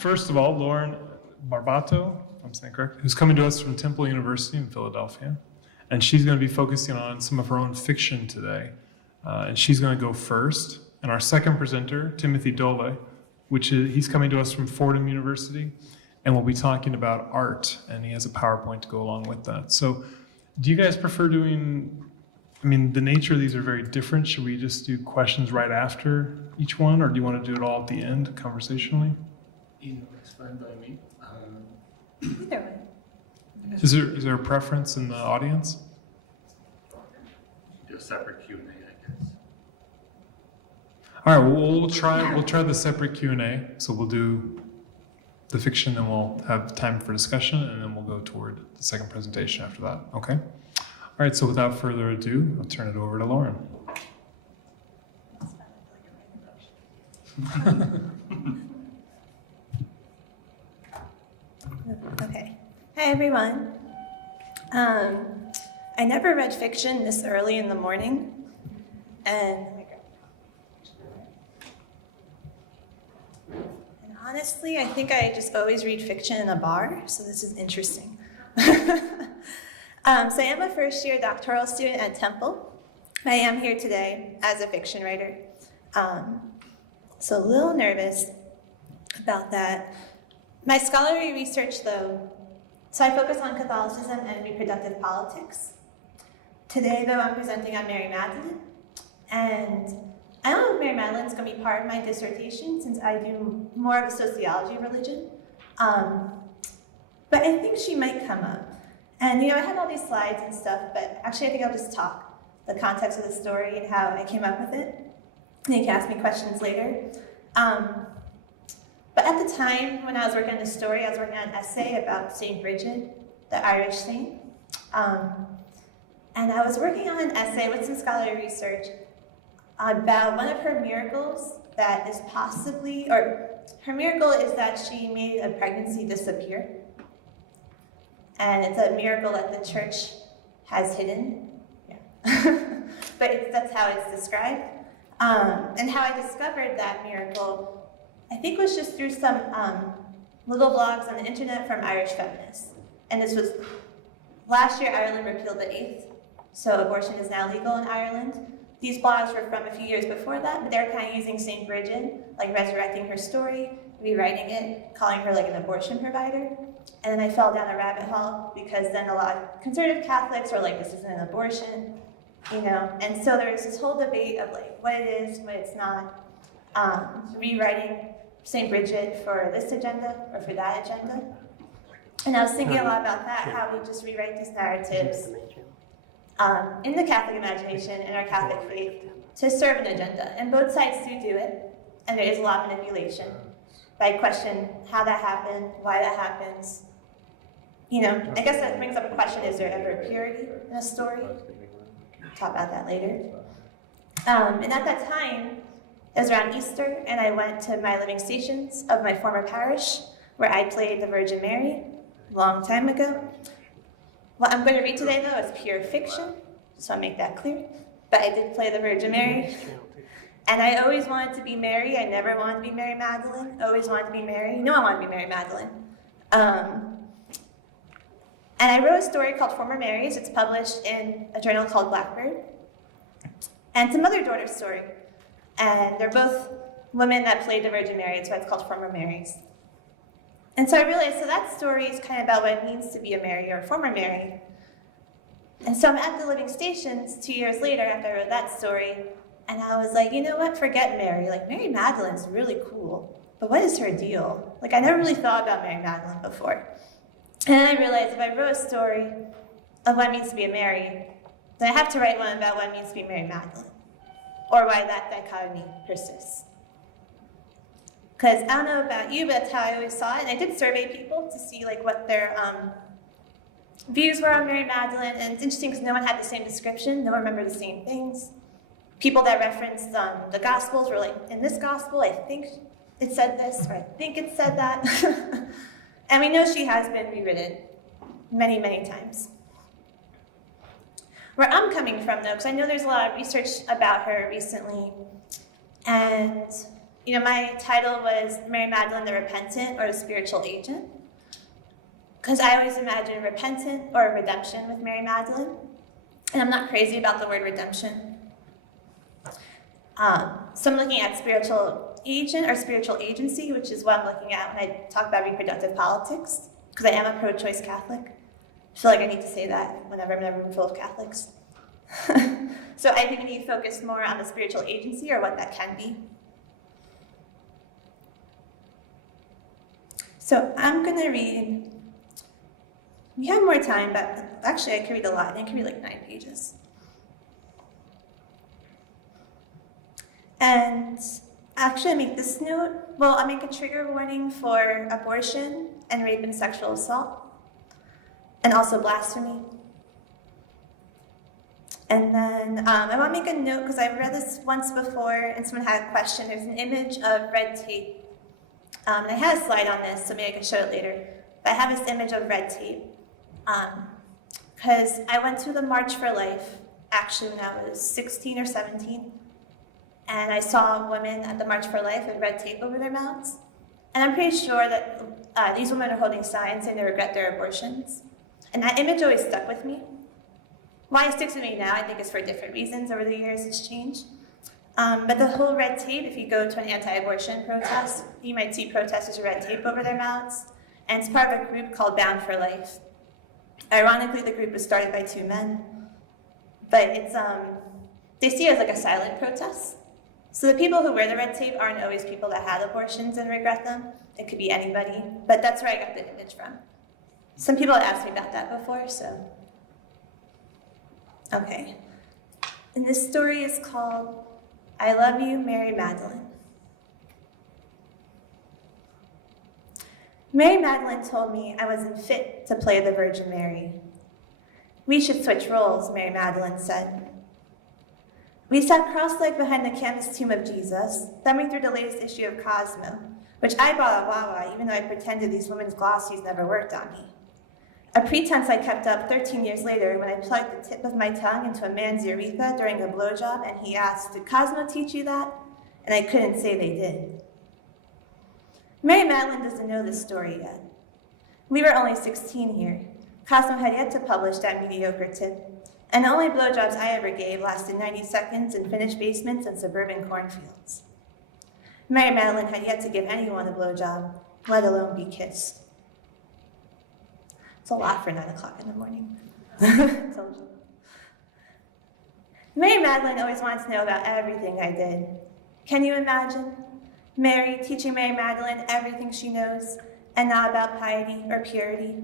First of all, Lauren Barbato, if I'm saying correct, who's coming to us from Temple University in Philadelphia. And she's going to be focusing on some of her own fiction today. And she's going to go first. And our second presenter, Timothy Dulle, he's coming to us from Fordham University. And we'll be talking about art. And he has a PowerPoint to go along with that. So do you guys prefer doing, the nature of these are very different. Should we just do questions right after each one? Or do you want to do it all at the end, conversationally? It's fine by me. Either way. Is there a preference in the audience? Do a separate Q&A, I guess. All right, we'll try the separate Q&A. So we'll do the fiction, then we'll have time for discussion, and then we'll go toward the second presentation after that. Okay? All right, so without further ado, I'll turn it over to Lauren. Okay. Hi, everyone. I never read fiction this early in the morning, and honestly, I think I just always read fiction in a bar, so this is interesting. So I am a first-year doctoral student at Temple. I am here today as a fiction writer, so a little nervous about that. My scholarly research, though, so I focus on Catholicism and reproductive politics. Today, though, I'm presenting on Mary Magdalene, and I don't know if Mary Magdalene's going to be part of my dissertation since I do more of a sociology of religion, but I think she might come up. And I had all these slides and stuff, but actually I think I'll just talk the context of the story and how I came up with it, and you can ask me questions later. But at the time when I was working on this story, I was working on an essay about St. Bridget, the Irish saint. And I was working on an essay with some scholarly research about one of her miracles that is her miracle is that she made a pregnancy disappear. And it's a miracle that the church has hidden. Yeah. But that's how it's described. And how I discovered that miracle, I think, was just through some little blogs on the internet from Irish feminists. And this was last year. Ireland repealed the 8th, so abortion is now legal in Ireland. These blogs were from a few years before that, but they're kind of using St. Bridget, like resurrecting her story, rewriting it, calling her like an abortion provider. And then I fell down a rabbit hole because then a lot of conservative Catholics were like, this isn't an abortion, And so there was this whole debate of like what it is, what it's not, rewriting St. Bridget for this agenda or for that agenda. And I was thinking a lot about that, how we just rewrite these narratives in the Catholic imagination, in our Catholic faith, to serve an agenda. And both sides do it, and there is a lot of manipulation. But I question how that happened, why that happens. I guess that brings up a question, is there ever purity in a story? I'll talk about that later. And at that time, it was around Easter, and I went to my living stations of my former parish, where I played the Virgin Mary a long time ago. What I'm going to read today, though, is pure fiction, so I'll make that clear. But I did play the Virgin Mary. And I always wanted to be Mary. I never wanted to be Mary Magdalene. Always wanted to be Mary. I wanted to be Mary Magdalene. And I wrote a story called Former Marys. It's published in a journal called Blackbird. And it's a mother-daughter story. And they're both women that played the Virgin Mary. That's why it's called Former Marys. And so I realized, so that story is kind of about what it means to be a Mary or a former Mary. And so I'm at the living stations 2 years later after I wrote that story, and I was like, you know what, forget Mary. Like, Mary Magdalene's really cool, but what is her deal? Like, I never really thought about Mary Magdalene before. And then I realized if I wrote a story of what it means to be a Mary, then I have to write one about what it means to be Mary Magdalene, or why that dichotomy persists. Because I don't know about you, but that's how I always saw it. And I did survey people to see like what their views were on Mary Magdalene. And it's interesting because no one had the same description. No one remembered the same things. People that referenced the Gospels were like, in this Gospel, I think it said this, or I think it said that. And we know she has been rewritten many, many times. Where I'm coming from, though, because I know there's a lot of research about her recently, and my title was Mary Magdalene the Repentant or the Spiritual Agent, because I always imagine repentant or redemption with Mary Magdalene, and I'm not crazy about the word redemption. So I'm looking at spiritual agent or spiritual agency, which is what I'm looking at when I talk about reproductive politics, because I am a pro-choice Catholic. I feel like I need to say that whenever I'm in a room full of Catholics. So I think we need to focus more on the spiritual agency or what that can be. So I'm going to read, we have more time, but actually I can read a lot. I can read like 9 pages. And actually I make this note, well, I'll make a trigger warning for abortion and rape and sexual assault, and also blasphemy. And then I want to make a note, because I've read this once before and someone had a question. There's an image of red tape. And I had a slide on this, so maybe I can show it later. But I have this image of red tape. Because I went to the March for Life, actually when I was 16 or 17. And I saw women at the March for Life with red tape over their mouths. And I'm pretty sure that these women are holding signs saying they regret their abortions. And that image always stuck with me. Why it sticks with me now, I think, is for different reasons. Over the years, it's changed. But the whole red tape, if you go to an anti-abortion protest, you might see protesters with red tape over their mouths. And it's part of a group called Bound for Life. Ironically, the group was started by 2 men. But it's they see it as like a silent protest. So the people who wear the red tape aren't always people that had abortions and regret them. It could be anybody. But that's where I got the image from. Some people have asked me about that before, so. Okay. And this story is called I Love You, Mary Magdalene. Mary Magdalene told me I wasn't fit to play the Virgin Mary. We should switch roles, Mary Magdalene said. We sat cross-legged behind the canvas tomb of Jesus, thumbing through the latest issue of Cosmo, which I bought at Wawa, even though I pretended these women's glossies never worked on me. A pretense I kept up 13 years later when I plugged the tip of my tongue into a man's urethra during a blowjob, and he asked, "Did Cosmo teach you that?" And I couldn't say they did. Mary Madeline doesn't know this story yet. We were only 16 here. Cosmo had yet to publish that mediocre tip, and the only blowjobs I ever gave lasted 90 seconds in finished basements and suburban cornfields. Mary Madeline had yet to give anyone a blowjob, let alone be kissed. It's a lot for 9 o'clock in the morning. Told you. Mary Magdalene always wanted to know about everything I did. Can you imagine? Mary teaching Mary Magdalene everything she knows, and not about piety or purity.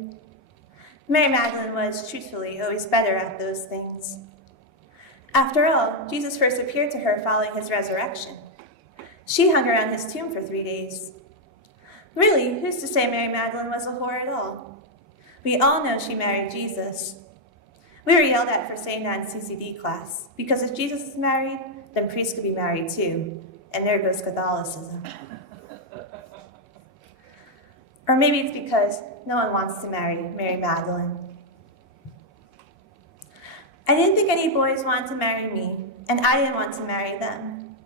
Mary Magdalene was, truthfully, always better at those things. After all, Jesus first appeared to her following his resurrection. She hung around his tomb for 3 days. Really, who's to say Mary Magdalene was a whore at all? We all know she married Jesus. We were yelled at for saying that in CCD class, because if Jesus is married, then priests could be married too, and there goes Catholicism. Or maybe it's because no one wants to marry Mary Magdalene. I didn't think any boys wanted to marry me, and I didn't want to marry them.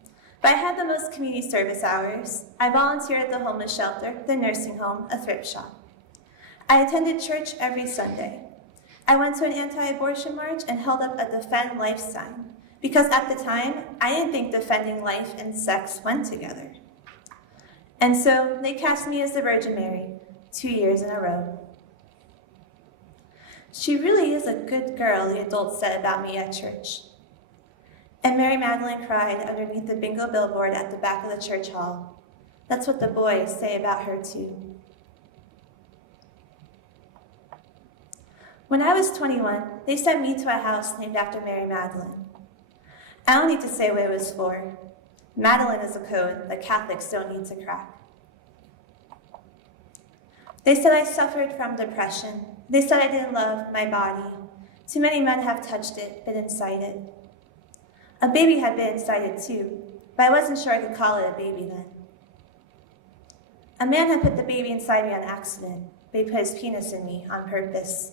But I had the most community service hours. I volunteered at the homeless shelter, the nursing home, a thrift shop. I attended church every Sunday. I went to an anti-abortion march and held up a Defend Life sign, because at the time, I didn't think defending life and sex went together. And so they cast me as the Virgin Mary 2 years in a row. She really is a good girl, the adults said about me at church. And Mary Magdalene cried underneath the bingo billboard at the back of the church hall. That's what the boys say about her too. When I was 21, they sent me to a house named after Mary Magdalene. I don't need to say what it was for. Madeline is a code that Catholics don't need to crack. They said I suffered from depression. They said I didn't love my body. Too many men have touched it, been inside it. A baby had been inside it too, but I wasn't sure I could call it a baby then. A man had put the baby inside me on accident, but he put his penis in me on purpose.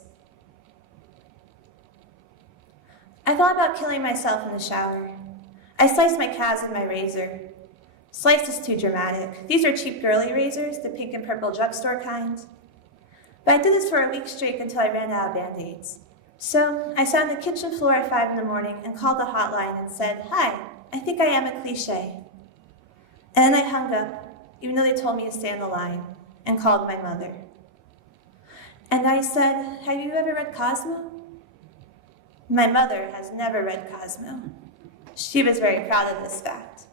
I thought about killing myself in the shower. I sliced my calves with my razor. Slice is too dramatic. These are cheap girly razors, the pink and purple drugstore kind. But I did this for a week straight until I ran out of Band-Aids. So I sat on the kitchen floor at 5 in the morning and called the hotline and said, "Hi, I think I am a cliché." And then I hung up, even though they told me to stay on the line, and called my mother. And I said, "Have you ever read Cosmo?" My mother has never read Cosmo. She was very proud of this fact.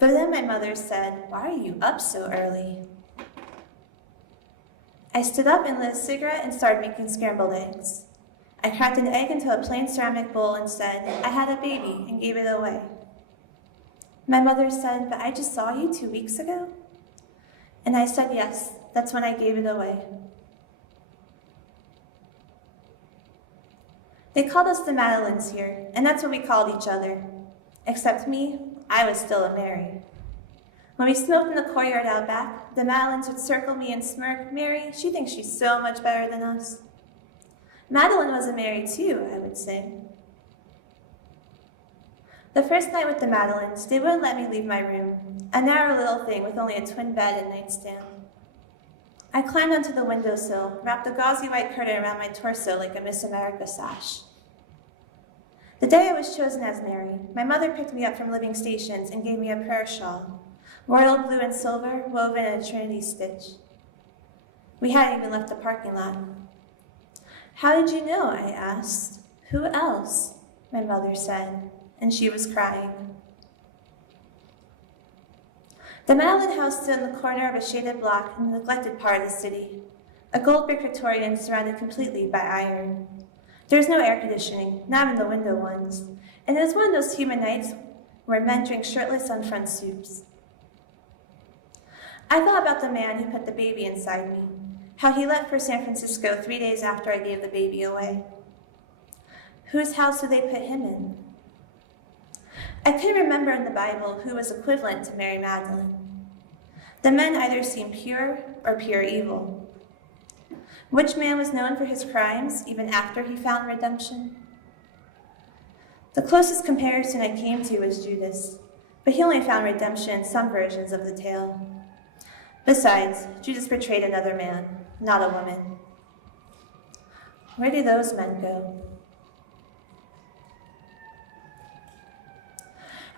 But then my mother said, "Why are you up so early?" I stood up and lit a cigarette and started making scrambled eggs. I cracked an egg into a plain ceramic bowl and said, "I had a baby," and gave it away. My mother said, "But I just saw you 2 weeks ago." And I said, "Yes, that's when I gave it away." They called us the Madelines here, and that's what we called each other. Except me, I was still a Mary. When we smoked in the courtyard out back, the Madelines would circle me and smirk, "Mary, she thinks she's so much better than us." Madeline was a Mary too, I would say. The first night with the Madelines, they wouldn't let me leave my room, a narrow little thing with only a twin bed and nightstand. I climbed onto the windowsill, wrapped a gauzy white curtain around my torso like a Miss America sash. The day I was chosen as Mary, my mother picked me up from living stations and gave me a prayer shawl, royal blue and silver, woven in a Trinity stitch. We hadn't even left the parking lot. "How did you know?" I asked. "Who else?" my mother said, and she was crying. The Madeline House stood in the corner of a shaded block in the neglected part of the city, a gold brick Victorian surrounded completely by iron. There was no air conditioning, not in the window ones, and it was one of those humid nights where men drink shirtless on front stoops. I thought about the man who put the baby inside me, how he left for San Francisco 3 days after I gave the baby away. Whose house did they put him in? I couldn't remember in the Bible who was equivalent to Mary Magdalene. The men either seemed pure or pure evil. Which man was known for his crimes even after he found redemption? The closest comparison I came to was Judas, but he only found redemption in some versions of the tale. Besides, Judas betrayed another man, not a woman. Where do those men go?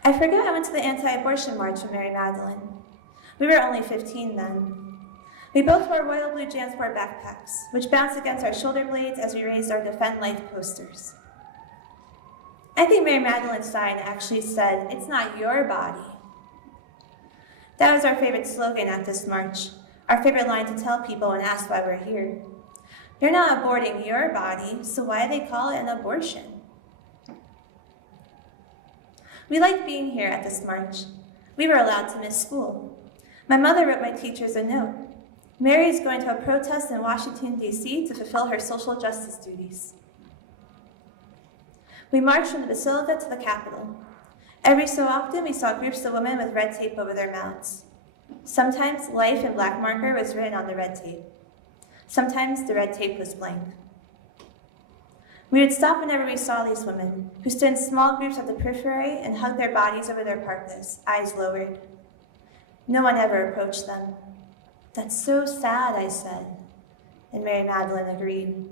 I forgot I went to the anti-abortion march with Mary Magdalene. We were only 15 then. We both wore royal blue JanSport backpacks, which bounced against our shoulder blades as we raised our Defend Life posters. I think Mary Magdalene's sign actually said, "It's not your body." That was our favorite slogan at this march, our favorite line to tell people when asked why we're here. You're not aborting your body, so why do they call it an abortion? We liked being here at this march. We were allowed to miss school. My mother wrote my teachers a note. Mary is going to a protest in Washington, D.C. to fulfill her social justice duties. We marched from the Basilica to the Capitol. Every so often, we saw groups of women with red tape over their mouths. Sometimes life in black marker was written on the red tape. Sometimes the red tape was blank. We would stop whenever we saw these women, who stood in small groups at the periphery and hugged their bodies over their parkas, eyes lowered. No one ever approached them. "That's so sad," I said, and Mary Magdalene agreed.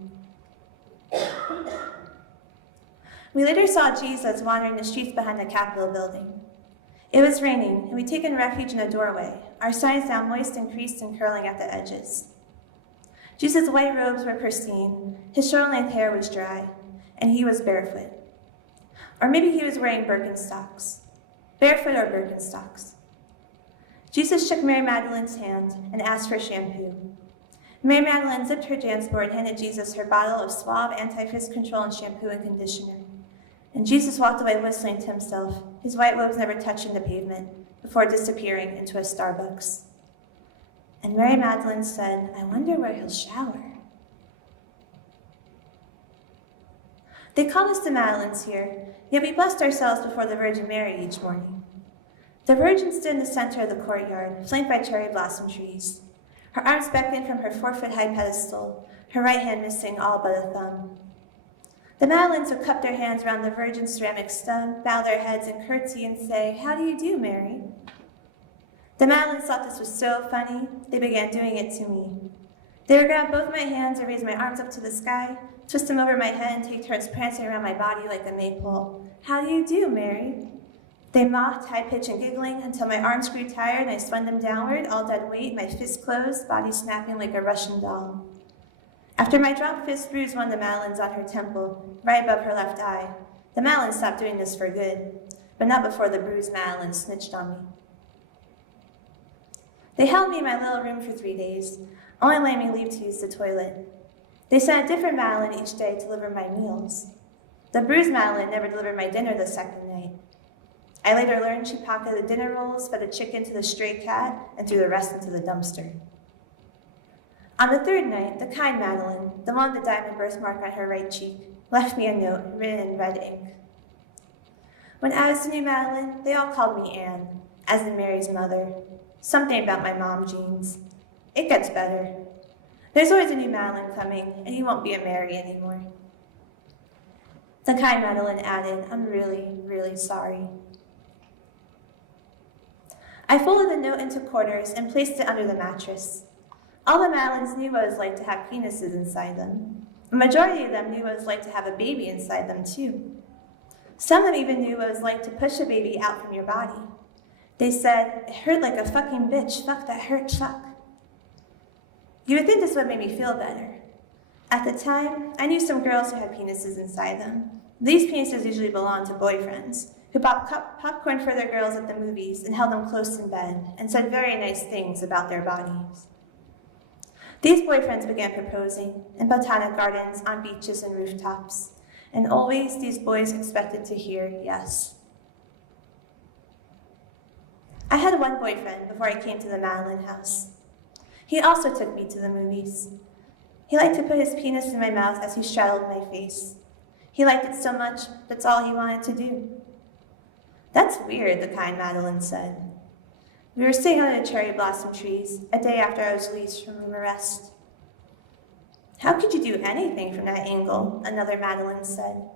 We later saw Jesus wandering the streets behind the Capitol building. It was raining, and we'd taken refuge in a doorway, our signs now moist and creased and curling at the edges. Jesus' white robes were pristine, his shoulder-length hair was dry, and he was barefoot. Or maybe he was wearing Birkenstocks. Barefoot or Birkenstocks. Jesus shook Mary Magdalene's hand and asked for shampoo. Mary Magdalene zipped her JanSport and handed Jesus her bottle of Suave anti-frizz control and shampoo and conditioner. And Jesus walked away whistling to himself, his white robes never touching the pavement, before disappearing into a Starbucks. And Mary Magdalene said, "I wonder where he'll shower." They called us the Madelines here, yet we blessed ourselves before the Virgin Mary each morning. The Virgin stood in the center of the courtyard, flanked by cherry blossom trees. Her arms beckoned from her 4-foot-high pedestal, her right hand missing all but a thumb. The Madelines would cup their hands around the virgin ceramic stone, bow their heads and curtsy and say, "How do you do, Mary?" The Madelines thought this was so funny, they began doing it to me. They would grab both my hands and raise my arms up to the sky, twist them over my head and take turns prancing around my body like a maypole. "How do you do, Mary?" They mocked, high-pitched and giggling until my arms grew tired and I swung them downward, all dead weight, my fists closed, body snapping like a Russian doll. After my dropped fist bruised one of the Madelines on her temple, right above her left eye, the Madelines stopped doing this for good, but not before the bruised Madeline snitched on me. They held me in my little room for 3 days, only letting me leave to use the toilet. They sent a different Madeline each day to deliver my meals. The bruised Madeline never delivered my dinner the second night. I later learned she pocketed the dinner rolls, fed a chicken to the stray cat, and threw the rest into the dumpster. On the third night, the kind Madeline, the one with the diamond birthmark on her right cheek, left me a note written in red ink. When I was the new Madeline, they all called me Anne, as in Mary's mother. Something about my mom genes. It gets better. There's always a new Madeline coming, and you won't be a Mary anymore. The kind Madeline added, "I'm really, really sorry." I folded the note into quarters and placed it under the mattress. All the Madelines knew what it was like to have penises inside them. A majority of them knew what it was like to have a baby inside them, too. Some of them even knew what it was like to push a baby out from your body. They said, "It hurt like a fucking bitch. Fuck, that hurt, fuck." You would think this would make me feel better. At the time, I knew some girls who had penises inside them. These penises usually belonged to boyfriends, who bought popcorn for their girls at the movies and held them close in bed and said very nice things about their bodies. These boyfriends began proposing in botanic gardens, on beaches and rooftops, and always these boys expected to hear yes. I had one boyfriend before I came to the Madeline House. He also took me to the movies. He liked to put his penis in my mouth as he straddled my face. He liked it so much, that's all he wanted to do. "That's weird," the kind Madeline said. We were sitting under the cherry blossom trees, a day after I was released from room arrest. "How could you do anything from that angle?" another Madeline said.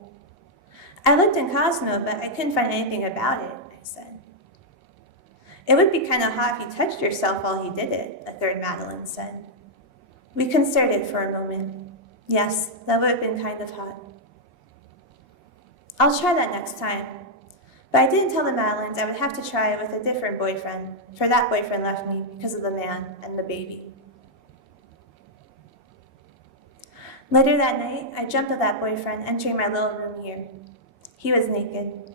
"I looked in Cosmo, but I couldn't find anything about it," I said. "It would be kind of hot if you touched yourself while he did it," a third Madeline said. We considered for a moment. Yes, that would have been kind of hot. "I'll try that next time." But I didn't tell the Madelines I would have to try it with a different boyfriend, for that boyfriend left me because of the man and the baby. Later that night, I dreamt of that boyfriend entering my little room here. He was naked.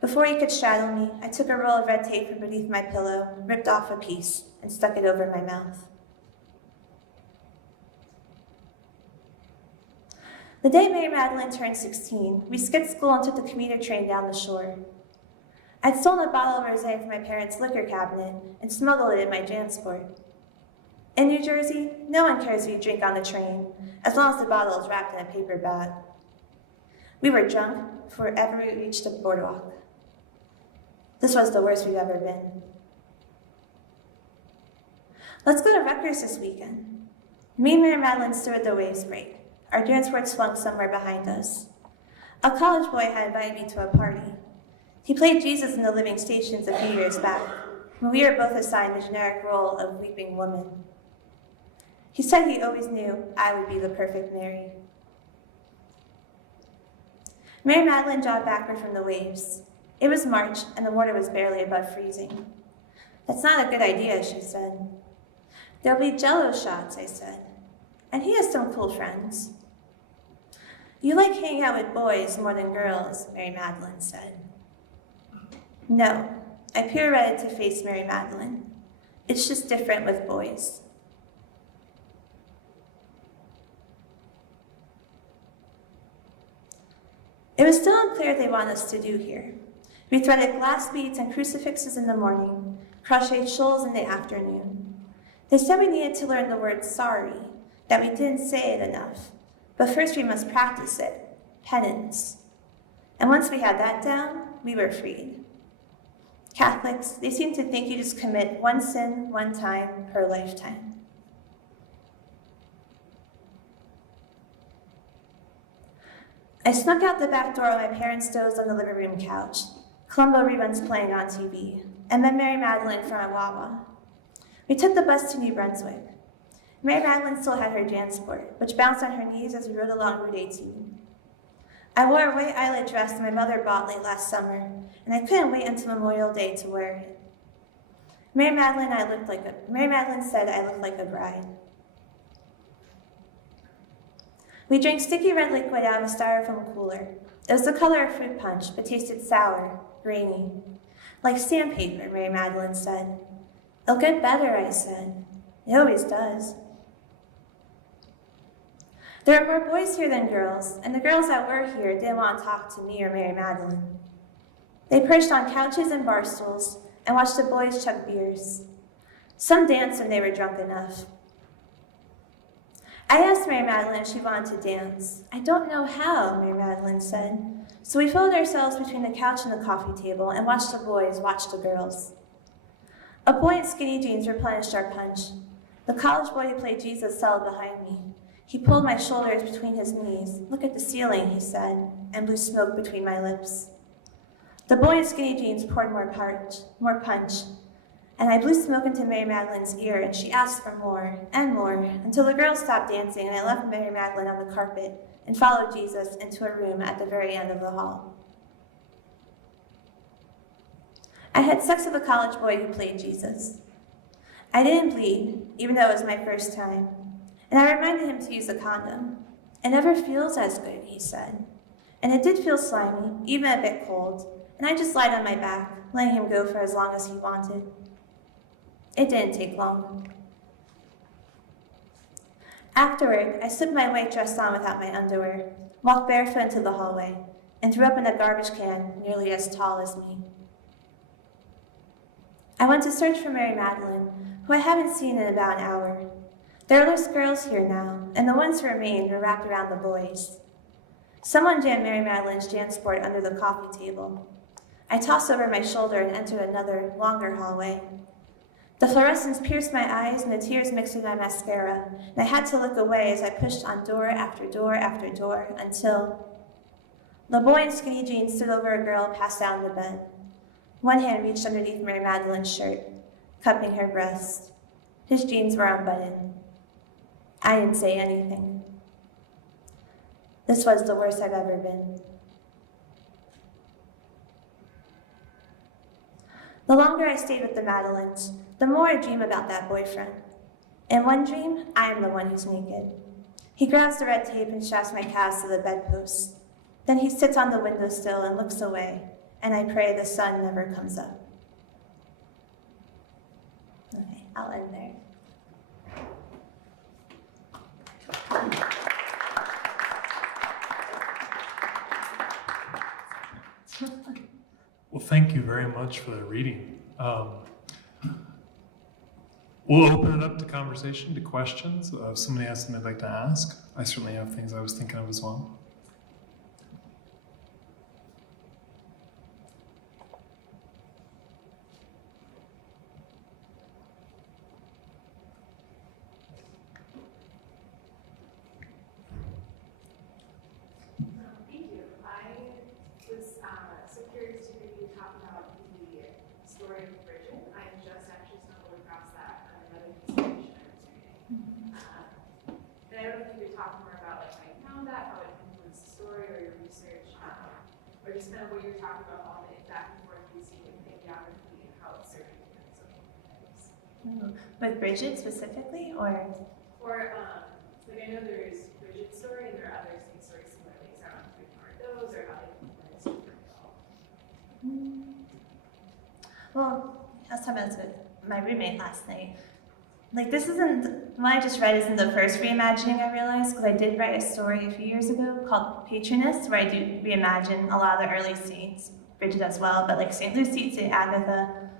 Before he could straddle me, I took a roll of red tape from beneath my pillow, ripped off a piece, and stuck it over my mouth. The day Mary Magdalene turned 16, we skipped school and took the commuter train down the shore. I'd stolen a bottle of rosé from my parents' liquor cabinet and smuggled it in my JanSport. In New Jersey, no one cares if you drink on the train, as long as the bottle is wrapped in a paper bag. We were drunk before ever we reached the boardwalk. This was the worst we've ever been. "Let's go to Rutgers this weekend." Me and Mary Madeline stood at the waves break. Our JanSport swung somewhere behind us. A college boy had invited me to a party. He played Jesus in the Living Stations a few years back, when we were both assigned the generic role of weeping woman. He said he always knew I would be the perfect Mary. Mary Madeline jogged backward from the waves. It was March, and the water was barely above freezing. "That's not a good idea," she said. "There'll be Jell-O shots," I said. "And he has some cool friends." "You like hanging out with boys more than girls," Mary Madeline said. No, I pirouetted to face Mary Magdalene. It's just different with boys. It was still unclear what they wanted us to do here. We threaded glass beads and crucifixes in the morning, crocheted shawls in the afternoon. They said we needed to learn the word sorry, that we didn't say it enough, but first we must practice it, penance. And once we had that down, we were freed. Catholics, they seem to think you just commit one sin one time per lifetime. I snuck out the back door while my parents dozed on the living room couch, Columbo reruns playing on TV, and met Mary Magdalene from a Wawa. We took the bus to New Brunswick. Mary Magdalene still had her JanSport, which bounced on her knees as we rode along Route 18. I wore a white eyelet dress that my mother bought late last summer, and I couldn't wait until Memorial Day to wear it. Mary Magdalene said I looked like a bride. We drank sticky red liquid out of a styrofoam cooler. It was the color of fruit punch, but tasted sour, grainy. Like sandpaper, Mary Magdalene said. It'll get better, I said. It always does. There were more boys here than girls, and the girls that were here didn't want to talk to me or Mary Magdalene. They perched on couches and bar stools and watched the boys chug beers. Some danced when they were drunk enough. I asked Mary Magdalene if she wanted to dance. I don't know how, Mary Magdalene said. So we folded ourselves between the couch and the coffee table and watched the boys watch the girls. A boy in skinny jeans replenished our punch. The college boy who played Jesus settled behind me. He pulled my shoulders between his knees. Look at the ceiling, he said, and blew smoke between my lips. The boy in skinny jeans poured more punch, and I blew smoke into Mary Magdalene's ear, and she asked for more, until the girls stopped dancing, and I left Mary Magdalene on the carpet and followed Jesus into a room at the very end of the hall. I had sex with a college boy who played Jesus. I didn't bleed, even though it was my first time, and I reminded him to use a condom. It never feels as good, he said. And it did feel slimy, even a bit cold, and I just lied on my back, letting him go for as long as he wanted. It didn't take long. Afterward, I slipped my white dress on without my underwear, walked barefoot into the hallway, and threw up in a garbage can nearly as tall as me. I went to search for Mary Magdalene, who I haven't seen in about an hour. There are less girls here now, and the ones who remained were wrapped around the boys. Someone jammed Mary Magdalene's JanSport under the coffee table. I tossed over my shoulder and entered another, longer hallway. The fluorescence pierced my eyes and the tears mixed with my mascara, and I had to look away as I pushed on door after door after door until the boy in skinny jeans stood over a girl passed out in the bed. One hand reached underneath Mary Magdalene's shirt, cupping her breast. His jeans were unbuttoned. I didn't say anything. This was the worst I've ever been. The longer I stayed with the Madelines, the more I dream about that boyfriend. In one dream, I am the one who's naked. He grabs the red tape and straps my calves to the bedpost. Then he sits on the windowsill and looks away, and I pray the sun never comes up. Okay, I'll end there. Well, thank you very much for the reading. We'll open it up to conversation, to questions. If somebody has something they'd like to ask, I certainly have things I was thinking of as well. Thank you. I was so curious to hear you talk about the story of Bridget. I just actually stumbled across that on another consideration I was reading. And I don't know if you could talk more about like how you found that, how it influenced the story or your research, or just kind of what you're talking about, all the back and forth you see with the geography and how it's serving different social types. With Bridget specifically, or? Or like I know there's Bridget's story and there are other stories similarly, so I don't know if you can those or how they influence you at all. Well, I was talking about this with my roommate last night. Like, this isn't, what I just read isn't the first reimagining I realized, because I did write a story a few years ago called Patroness, where I do reimagine a lot of the early saints, Bridget as well, but like St. Lucy, St. Agatha,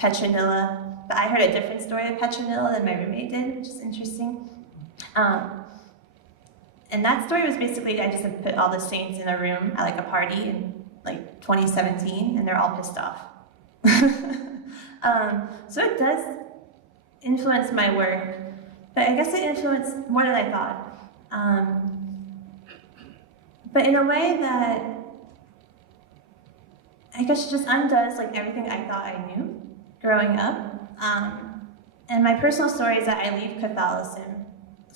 Petronilla. But I heard a different story of Petronilla than my roommate did, which is interesting. And that story was basically, I just had put all the saints in a room at like a party in like 2017, and they're all pissed off. So it does influence my work, but I guess it influenced more than I thought. but in a way that I guess just undoes like everything I thought I knew growing up. And my personal story is that I leave Catholicism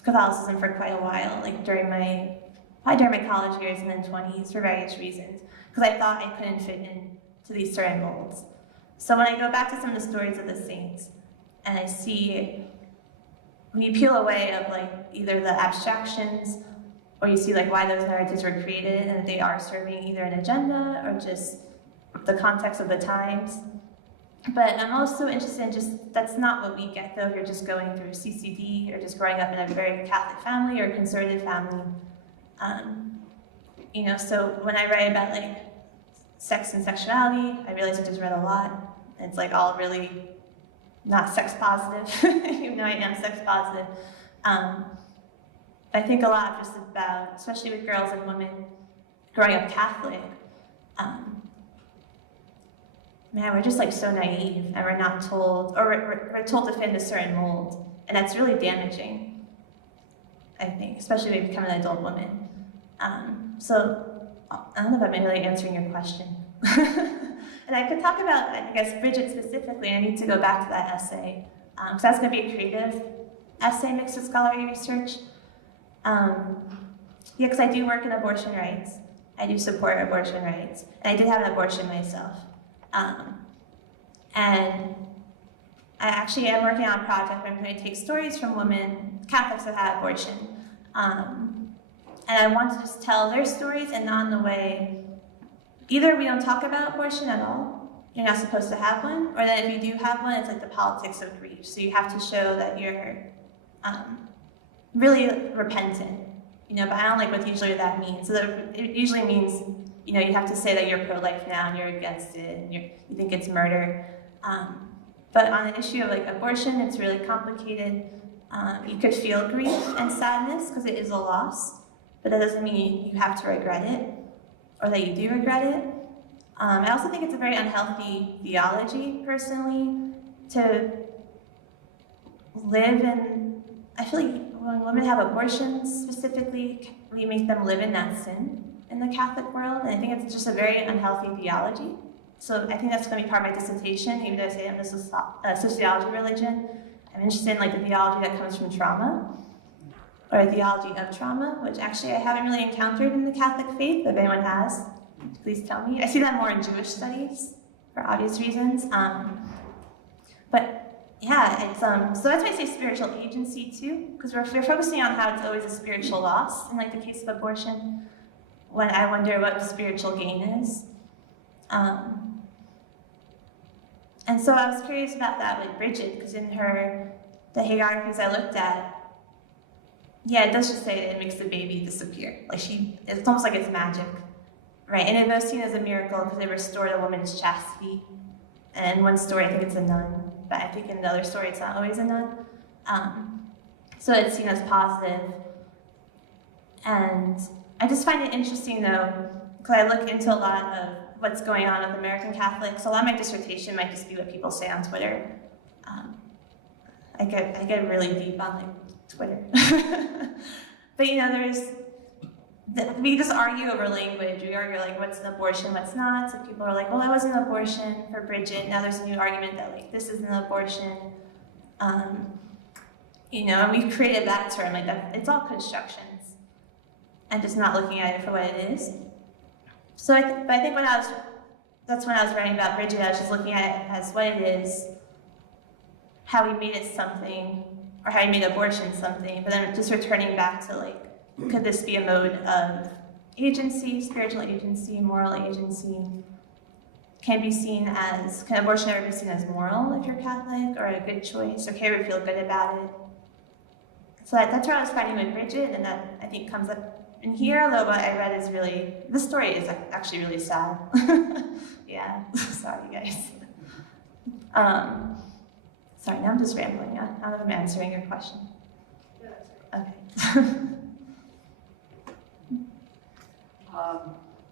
for quite a while, like probably during my college years and then 20s for various reasons, because I thought I couldn't fit into these certain molds. So when I go back to some of the stories of the saints, and I see, when you peel away of like either the abstractions, or you see like why those narratives were created, and that they are serving either an agenda or just the context of the times. But I'm also interested in just, that's not what we get though if you're just going through CCD or just growing up in a very Catholic family or conservative family. So when I write about like sex and sexuality, I realize I just read a lot. It's like all really not sex positive, even though I am sex positive. But I think a lot just about, especially with girls and women growing up Catholic, we're just like so naive, and we're not told, or we're told to fit in a certain mold, and that's really damaging, I think, especially when you become an adult woman. So I don't know if I'm really answering your question. And I could talk about, I guess, Bridget specifically. I need to go back to that essay, because that's going to be a creative essay mixed with scholarly research. Because I do work in abortion rights. I do support abortion rights, and I did have an abortion myself. And I actually am working on a project where I'm going to take stories from women, Catholics that had abortion, and I want to just tell their stories and not in the way, either we don't talk about abortion at all, you're not supposed to have one, or that if you do have one, it's like the politics of grief. So you have to show that you're really repentant, but I don't like what usually that means. So that it usually means, you have to say that you're pro-life now and you're against it and you think it's murder. But on the issue of like abortion, it's really complicated. You could feel grief and sadness because it is a loss, but that doesn't mean you have to regret it or that you do regret it. I also think it's a very unhealthy theology, personally, to live in. I feel like when women have abortions, specifically, we make them live in that sin in the Catholic world, and I think it's just a very unhealthy theology. So I think that's going to be part of my dissertation, even though I say I'm a sociology religion. I'm interested in like the theology that comes from trauma, or a theology of trauma, which actually I haven't really encountered in the Catholic faith, but if anyone has, please tell me. I see that more in Jewish studies, for obvious reasons. But yeah, it's so that's why I say spiritual agency too, because we're focusing on how it's always a spiritual loss in like the case of abortion, when I wonder what spiritual gain is. And so I was curious about that with Bridget, because in the hagiographies I looked at, it does just say that it makes the baby disappear. Like it's almost like it's magic, right? And it was seen as a miracle because it restored a woman's chastity. And in one story, I think it's a nun, but I think in the other story, it's not always a nun. So it's seen as positive. And I just find it interesting, though, because I look into a lot of what's going on with American Catholics. A lot of my dissertation might just be what people say on Twitter. I get really deep on like Twitter. But we just argue over language. We argue like what's an abortion, what's not. So people are like, well, that was an abortion for Bridget. Now there's a new argument that like this is an abortion. And we've created that term, like that. It's all constructions, and just not looking at it for what it is. So I think that's when I was writing about Bridget. I was just looking at it as what it is, how we made it something, or how we made abortion something. But then just returning back to like, could this be a mode of agency, spiritual agency, moral agency? Can abortion ever be seen as moral if you're Catholic, or a good choice, or can you ever feel good about it? So that's what I was finding with Bridget, and that I think comes up in here, although what I read is the story is actually really sad. Yeah, sorry guys. Sorry, now I'm just rambling. I don't know if I'm answering your question. Okay.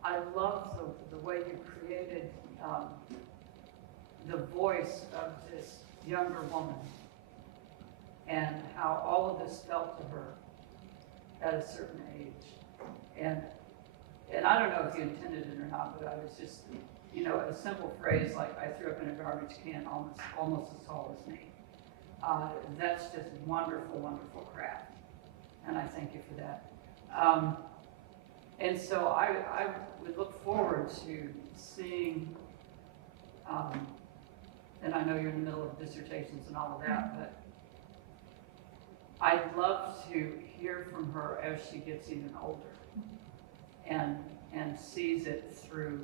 I love the way you created the voice of this younger woman and how all of this felt to her at a certain age. And and I don't know if you intended it or not, but I was just, you know, a simple phrase like, I threw up in a garbage can almost as tall as me. That's just wonderful, wonderful craft. And I thank you for that. And so I would look forward to seeing, and I know you're in the middle of dissertations and all of that, but I'd love to hear from her as she gets even older and sees it through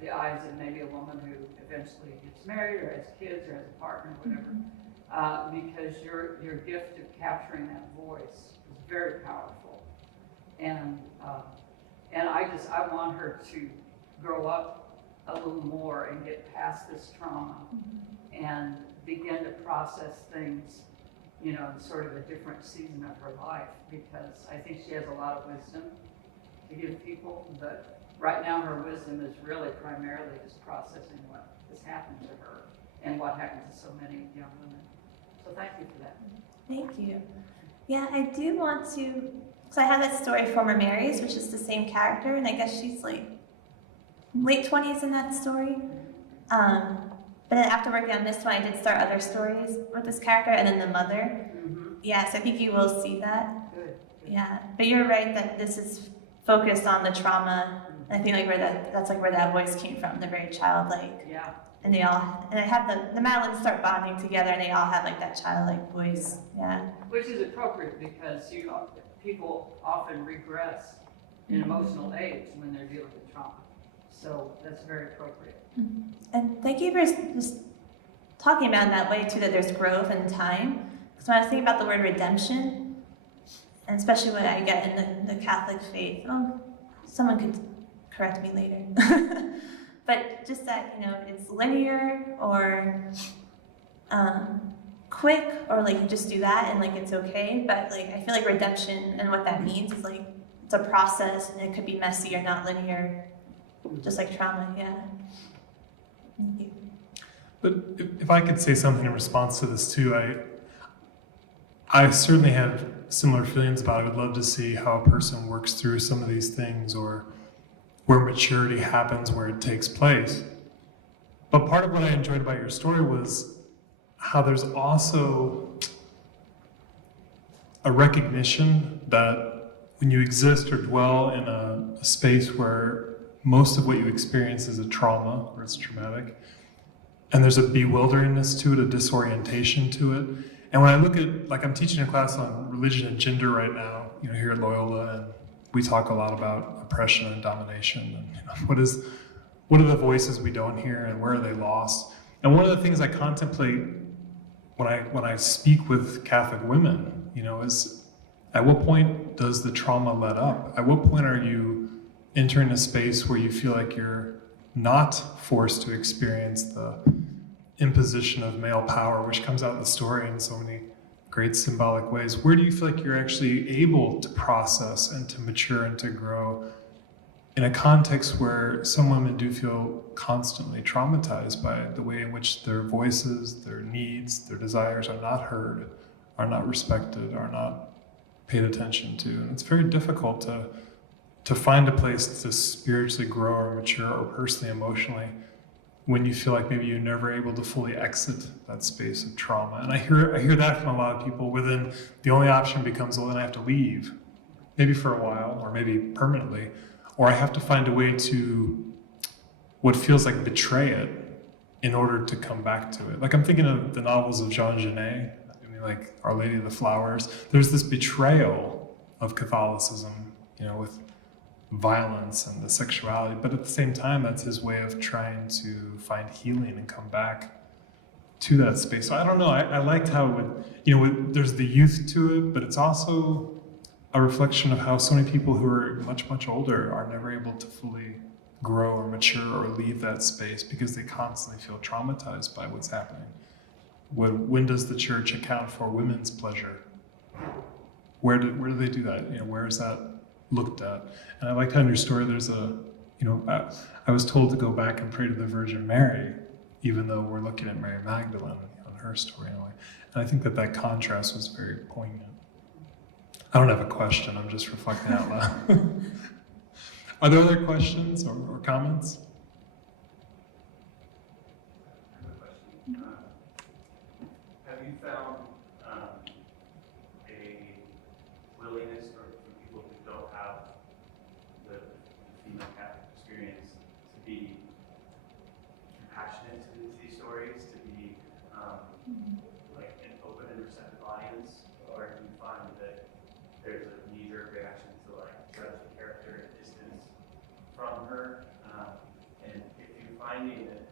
the eyes of maybe a woman who eventually gets married or has kids or has a partner, whatever. Because your gift of capturing that voice is very powerful. And I want her to grow up a little more and get past this trauma and begin to process things, you know, in sort of a different season of her life, because I think she has a lot of wisdom to give people, but right now her wisdom is really primarily just processing what has happened to her and what happened to so many young women. So thank you for that. Thank you. Yeah, I do want to, because I have that story, Former Marys, which is the same character, and I guess she's like late 20s in that story. But then after working on this one, I did start other stories with this character, and then the mother. Yes, I think you will see that. Good. Yeah, but you're right that this is focused on the trauma. And I think like that's like where that voice came from, the very childlike. Yeah. And I have the Madeline start bonding together, and they all have like that childlike voice. Yeah. Which is appropriate because people often regress in emotional age when they're dealing with trauma. So that's very appropriate. And thank you for just talking about it that way too, that there's growth and time. Because when I was thinking about the word redemption, and especially when I get in the Catholic faith, someone could correct me later. But just that, you know, it's linear or quick, or like you just do that and like it's okay. But like I feel like redemption and what that means is like it's a process, and it could be messy or not linear, just like trauma. Yeah. Thank you. But if I could say something in response to this too, I certainly have similar feelings about it. I would love to see how a person works through some of these things, or where maturity happens, where it takes place. But part of what I enjoyed about your story was how there's also a recognition that when you exist or dwell in a space where most of what you experience is a trauma, or it's traumatic, and there's a bewilderingness to it, a disorientation to it. And when I look at, like I'm teaching a class on religion and gender right now, you know, here at Loyola, and we talk a lot about oppression and domination, and you know, what are the voices we don't hear, and where are they lost? And one of the things I contemplate when I speak with Catholic women, you know, is at what point does the trauma let up? At what point are you entering a space where you feel like you're not forced to experience the imposition of male power, which comes out in the story in so many great symbolic ways? Where do you feel like you're actually able to process and to mature and to grow in a context where some women do feel constantly traumatized by the way in which their voices, their needs, their desires are not heard, are not respected, are not paid attention to? And it's very difficult to find a place to spiritually grow or mature, or personally, emotionally, when you feel like maybe you're never able to fully exit that space of trauma. And I hear that from a lot of people. Within the only option becomes, well, then I have to leave, maybe for a while, or maybe permanently, or I have to find a way to what feels like betray it in order to come back to it. Like I'm thinking of the novels of Jean Genet, I mean, like Our Lady of the Flowers. There's this betrayal of Catholicism, you know, with violence and the sexuality, but at the same time, that's his way of trying to find healing and come back to that space. So I don't know, I liked how it would, you know, there's the youth to it, but it's also a reflection of how so many people who are much, much older are never able to fully grow or mature or leave that space because they constantly feel traumatized by what's happening. When does the church account for women's pleasure? Where do they do that? You know, where is that looked at? And I liked how in your story there's I was told to go back and pray to the Virgin Mary, even though we're looking at Mary Magdalene on her story in a way. And I think that contrast was very poignant. I don't have a question, I'm just reflecting out loud. Are there other questions or comments? I have a question. Have you found a willingness for people who don't have the female Catholic experience to be compassionate to these stories, to be like an open and receptive audience, or do you find that there's a knee-jerk reaction to like judge the character at distance from her? And if you're finding that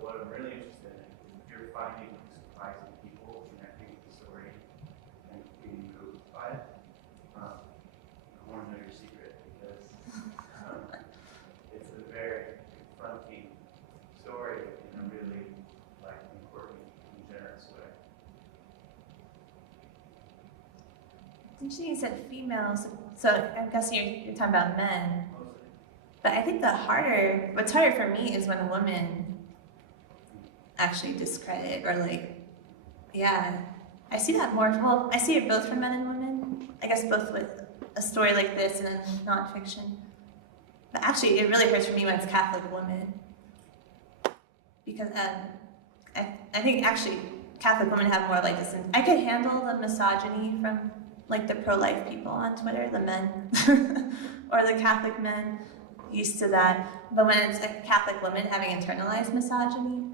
what I'm really interested in, if you're finding surprising people connecting with the story and being moved by it, I want to know your secret because it's a very confronting story in a really like important and generous way. It's interesting you said females, so I'm guessing you're talking about men. Mostly. But I think what's harder for me is when a woman actually discredit or like, yeah, I see that more. Well, I see it both for men and women. I guess both with a story like this and nonfiction. But actually, it really hurts for me when it's Catholic women. Because I think actually Catholic women have more like this. I could handle the misogyny from like the pro-life people on Twitter, the men, or the Catholic men used to that. But when it's a Catholic women having internalized misogyny,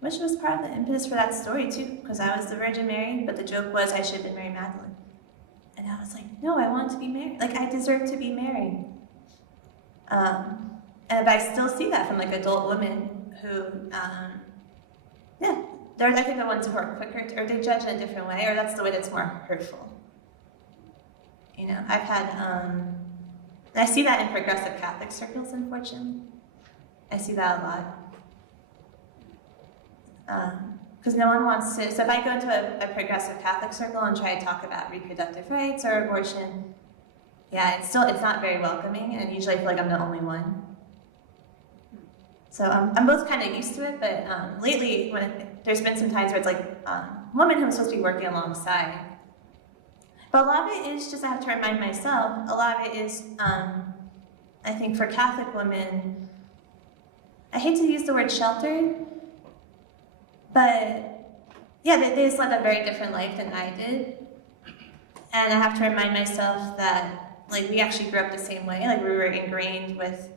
which was part of the impetus for that story too, because I was the Virgin Mary, but the joke was I should have been Mary Magdalene. And I was like, no, I want to be married. Like, I deserve to be married. But I still see that from like adult women who, they're I think the ones who are quicker, or they judge in a different way, or that's the way that's more hurtful. You know, I've had, I see that in progressive Catholic circles, unfortunately. I see that a lot. Because no one wants to, so if I go into a progressive Catholic circle and try to talk about reproductive rights or abortion, yeah, it's not very welcoming, and usually I feel like I'm the only one. So I'm both kind of used to it, but lately there's been some times where it's like women who I'm supposed to be working alongside. But a lot of it is just, I have to remind myself, a lot of it is, I think for Catholic women, I hate to use the word sheltered, but yeah, they just led a very different life than I did. And I have to remind myself that like we actually grew up the same way, like we were ingrained with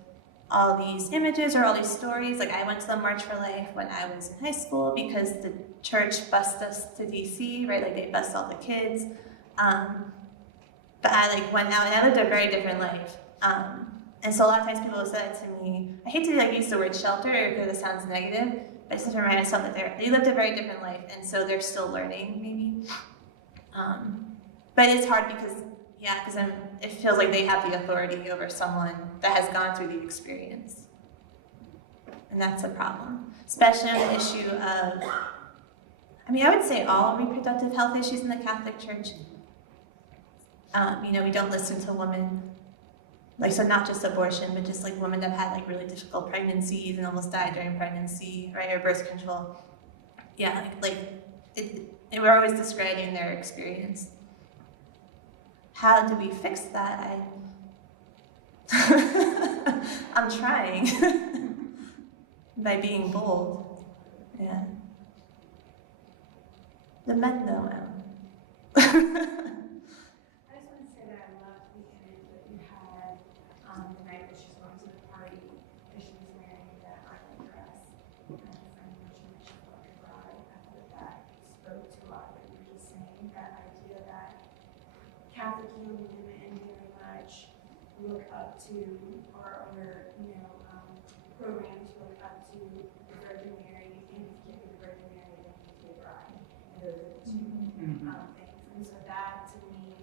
all these images or all these stories. Like I went to the March for Life when I was in high school because the church bused us to DC, right? Like they bused all the kids. But I like went out and I lived a very different life. And so a lot of times people have said to me, I hate to like use the word shelter because it sounds negative, but I just have to remind myself that they lived a very different life, and so they're still learning maybe. But it's hard because it feels like they have the authority over someone that has gone through the experience. And that's a problem, especially on the issue of, I would say all reproductive health issues in the Catholic Church. We don't listen to women, like, so not just abortion, but just like women that had like really difficult pregnancies and almost died during pregnancy, right, or birth control. Yeah, we're always discrediting their experience. How do we fix that? I'm trying by being bold. Yeah. The men though. I just want to say that I loved the image that you had the night that she's going to the party, that she was wearing that island dress, and a friend mentioned that she felt like a bride. I thought that spoke to a lot of what you were just saying, that idea that Catholic young women very much look up to, or programmed to look up to the Virgin Mary, and if you can't be the Virgin Mary, then you can be a bride. And those are the two things. And so that, to me,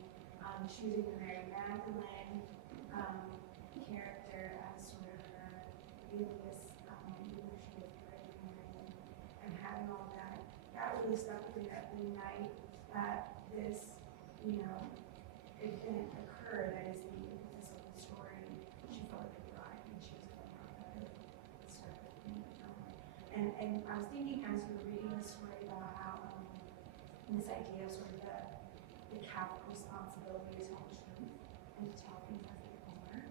choosing the Mary Magdalene character as sort of her alias, devotion with the Virgin Mary, and having all that really stuck with me that the night that this, event occurred, that is the impetus of the story. She felt like a bride, and she was going out that stuff with me. And I was thinking, kind of sort of reading the story about how this idea of sort of the Catholic responsibility to tell the truth and to tell things as they are.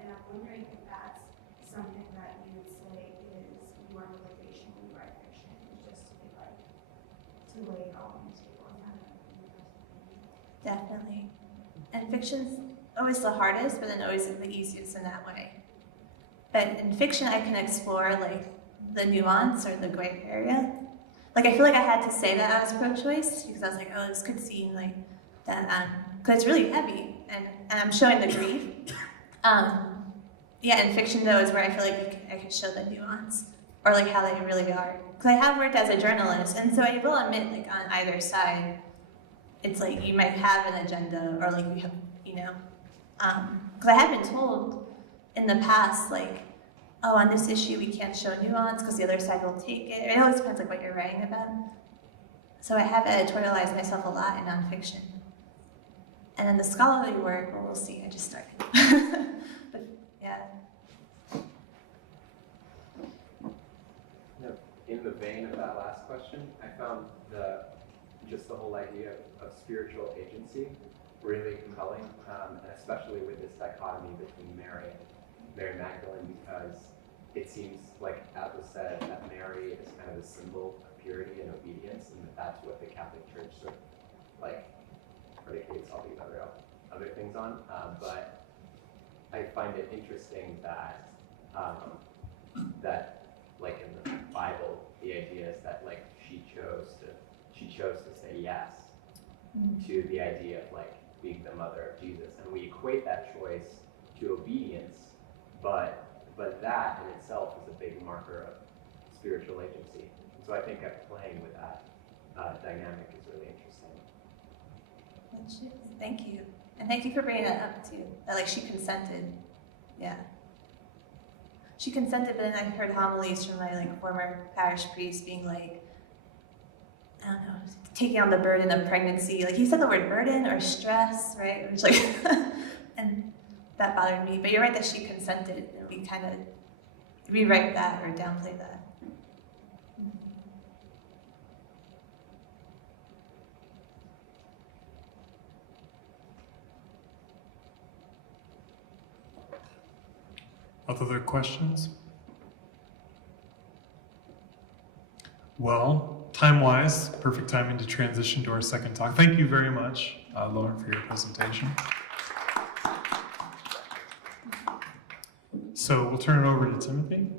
And I'm wondering if that's something that you would say is your motivation when you write fiction, is just to be like, to lay it all on the table and have it be the best opinion. Definitely. And fiction's always the hardest, but then always the easiest in that way. But in fiction, I can explore like the nuance or the gray area. Like I feel like I had to say that I was pro-choice because I was like, oh, this could seem like that, because it's really heavy, and I'm showing the grief. Yeah, in fiction though is where I feel like I can show the nuance or like how they really are. Because I have worked as a journalist, and so I will admit, like on either side, it's like you might have an agenda or like you have, you know, because I have been told in the past, like, oh, on this issue we can't show nuance because the other side will take it. It always depends like what you're writing about. So I have editorialized myself a lot in nonfiction. And then the scholarly work, well, we'll see. I just started. But yeah. In the vein of that last question, I found just the whole idea of spiritual agency really compelling, and especially with this dichotomy between Mary Magdalene, because it seems like, as was said, that Mary is kind of a symbol of purity and obedience, and that's what the Catholic Church sort of like predicates all these other things on. But I find it interesting that that like in the Bible, the idea is that like she chose to say yes to the idea of like being the mother of Jesus, and we equate that choice to obedience, but that in itself is a big marker of spiritual agency. And so I think that playing with that dynamic is really interesting. Thank you. And thank you for bringing that up too. That like she consented. Yeah. She consented, but then I heard homilies from my like former parish priest being like, I don't know, taking on the burden of pregnancy. Like he said the word burden or stress, right? Which like, and that bothered me. But you're right that she consented, and we kind of rewrite that or downplay that. Other questions? Well, time-wise, perfect timing to transition to our second talk. Thank you very much, Lauren, for your presentation. So we'll turn it over to Timothy.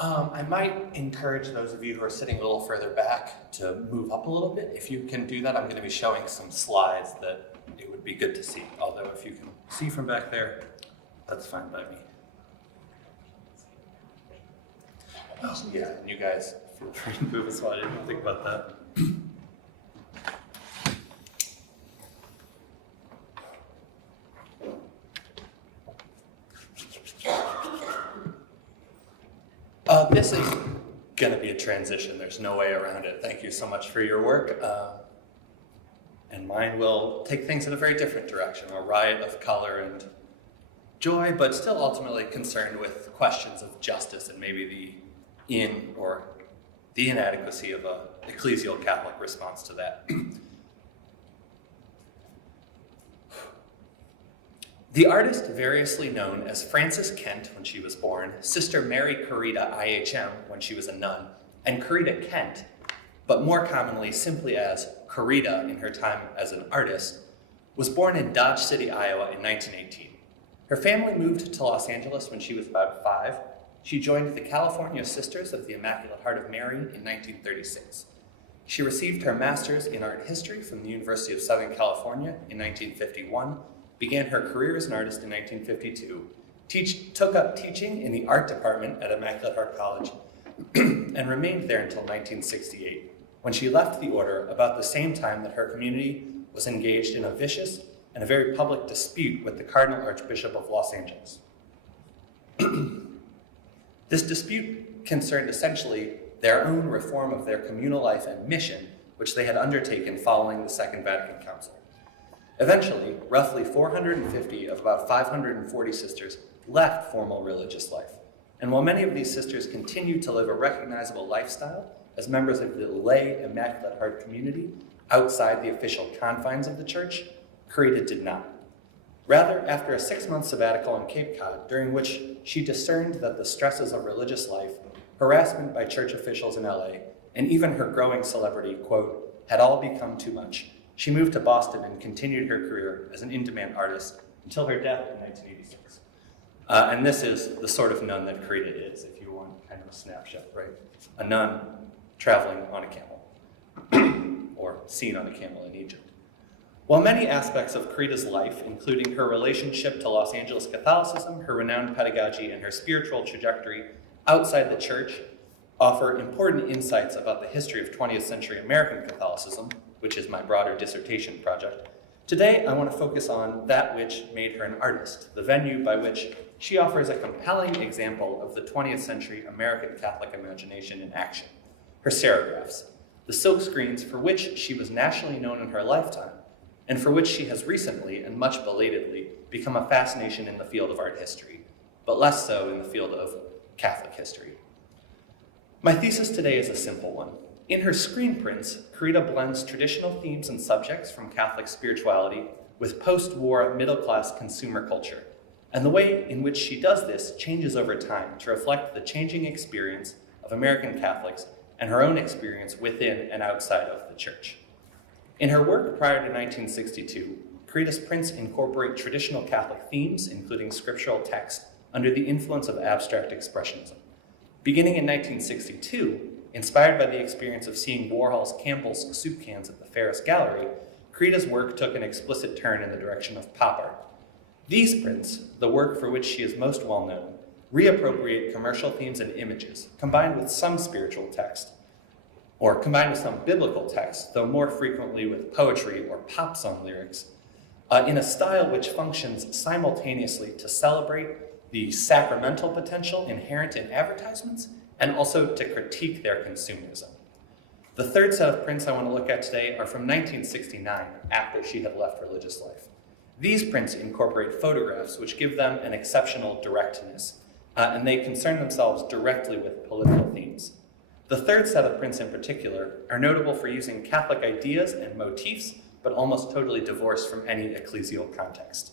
I might encourage those of you who are sitting a little further back to move up a little bit. If you can do that, I'm going to be showing some slides that it would be good to see. Although if you can see from back there, that's fine by me. Oh yeah, and you guys feel free to move as well. I didn't think about that. This is going to be a transition. There's no way around it. Thank you so much for your work. And mine will take things in a very different direction, a riot of color and joy, but still ultimately concerned with questions of justice and maybe the inadequacy of an ecclesial Catholic response to that. The artist variously known as Frances Kent when she was born, Sister Mary Karita IHM when she was a nun, and Karita Kent, but more commonly simply as Karita in her time as an artist, was born in Dodge City, Iowa in 1918. Her family moved to Los Angeles when she was about 5. She joined the California Sisters of the Immaculate Heart of Mary in 1936. She received her master's in art history from the University of Southern California in 1951, began her career as an artist in 1952, took up teaching in the art department at Immaculate Heart College, and remained there until 1968, when she left the order about the same time that her community was engaged in a vicious and a very public dispute with the Cardinal Archbishop of Los Angeles. This dispute concerned essentially their own reform of their communal life and mission, which they had undertaken following the Second Vatican Council. Eventually, roughly 450 of about 540 sisters left formal religious life. And while many of these sisters continued to live a recognizable lifestyle as members of the lay Immaculate Heart community outside the official confines of the church, Karita did not. Rather, after a 6-month sabbatical in Cape Cod, during which she discerned that the stresses of religious life, harassment by church officials in LA, and even her growing celebrity, quote, had all become too much, she moved to Boston and continued her career as an in-demand artist until her death in 1986. And this is the sort of nun that Karita is, if you want kind of a snapshot, right? A nun traveling on a camel, or seen on a camel in Egypt. While many aspects of Karita's life, including her relationship to Los Angeles Catholicism, her renowned pedagogy, and her spiritual trajectory outside the church, offer important insights about the history of 20th century American Catholicism, which is my broader dissertation project, today I want to focus on that which made her an artist, the venue by which she offers a compelling example of the 20th century American Catholic imagination in action, her serigraphs, the silk screens for which she was nationally known in her lifetime, and for which she has recently, and much belatedly, become a fascination in the field of art history, but less so in the field of Catholic history. My thesis today is a simple one. In her screen prints, Karita blends traditional themes and subjects from Catholic spirituality with post-war middle-class consumer culture, and the way in which she does this changes over time to reflect the changing experience of American Catholics and her own experience within and outside of the church. In her work prior to 1962, Karita's prints incorporate traditional Catholic themes, including scriptural text, under the influence of abstract expressionism. Beginning in 1962, inspired by the experience of seeing Warhol's Campbell's soup cans at the Ferris Gallery, Karita's work took an explicit turn in the direction of pop art. These prints, the work for which she is most well known, reappropriate commercial themes and images, combined with some spiritual text, or combined with some biblical text, though more frequently with poetry or pop song lyrics, in a style which functions simultaneously to celebrate the sacramental potential inherent in advertisements and also to critique their consumerism. The third set of prints I want to look at today are from 1969, after she had left religious life. These prints incorporate photographs which give them an exceptional directness, and they concern themselves directly with political themes. The third set of prints in particular are notable for using Catholic ideas and motifs, but almost totally divorced from any ecclesial context.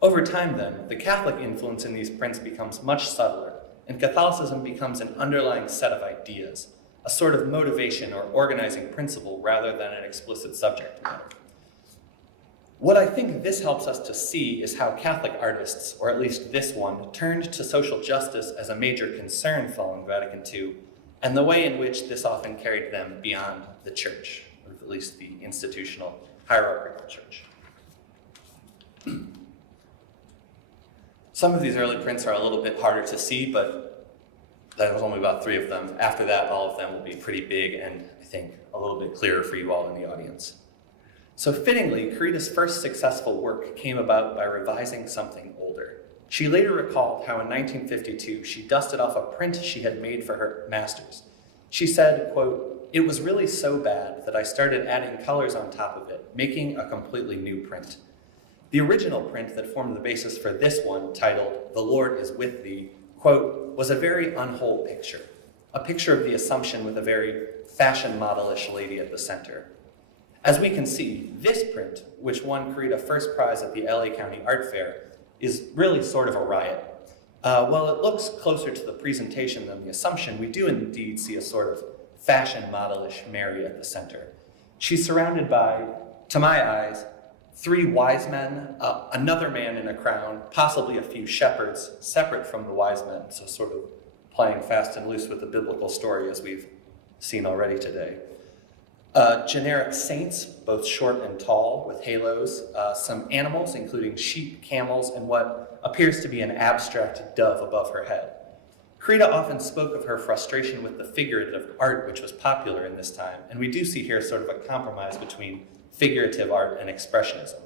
Over time then, the Catholic influence in these prints becomes much subtler, and Catholicism becomes an underlying set of ideas, a sort of motivation or organizing principle rather than an explicit subject matter. What I think this helps us to see is how Catholic artists, or at least this one, turned to social justice as a major concern following Vatican II, and the way in which this often carried them beyond the church, or at least the institutional hierarchical church. Some of these early prints are a little bit harder to see, but there was only about 3 of them. After that, all of them will be pretty big and I think a little bit clearer for you all in the audience. So fittingly, Karita's first successful work came about by revising something older. She later recalled how in 1952 she dusted off a print she had made for her master's. She said, quote, "It was really so bad that I started adding colors on top of it, making a completely new print. The original print that formed the basis for this one, titled, 'The Lord is with thee,' quote, was a very unwhole picture, a picture of the Assumption with a very fashion modelish lady at the center. As we can see, this print, which won Karita first prize at the LA County Art Fair, is really sort of a riot. While it looks closer to the presentation than the Assumption, we do indeed see a sort of fashion modelish Mary at the center. She's surrounded by, to my eyes, 3 wise men, another man in a crown, possibly a few shepherds, separate from the wise men, so sort of playing fast and loose with the biblical story as we've seen already today. Generic saints, both short and tall, with halos, some animals, including sheep, camels, and what appears to be an abstract dove above her head. Karita often spoke of her frustration with the figurative art which was popular in this time, and we do see here sort of a compromise between figurative art and expressionism.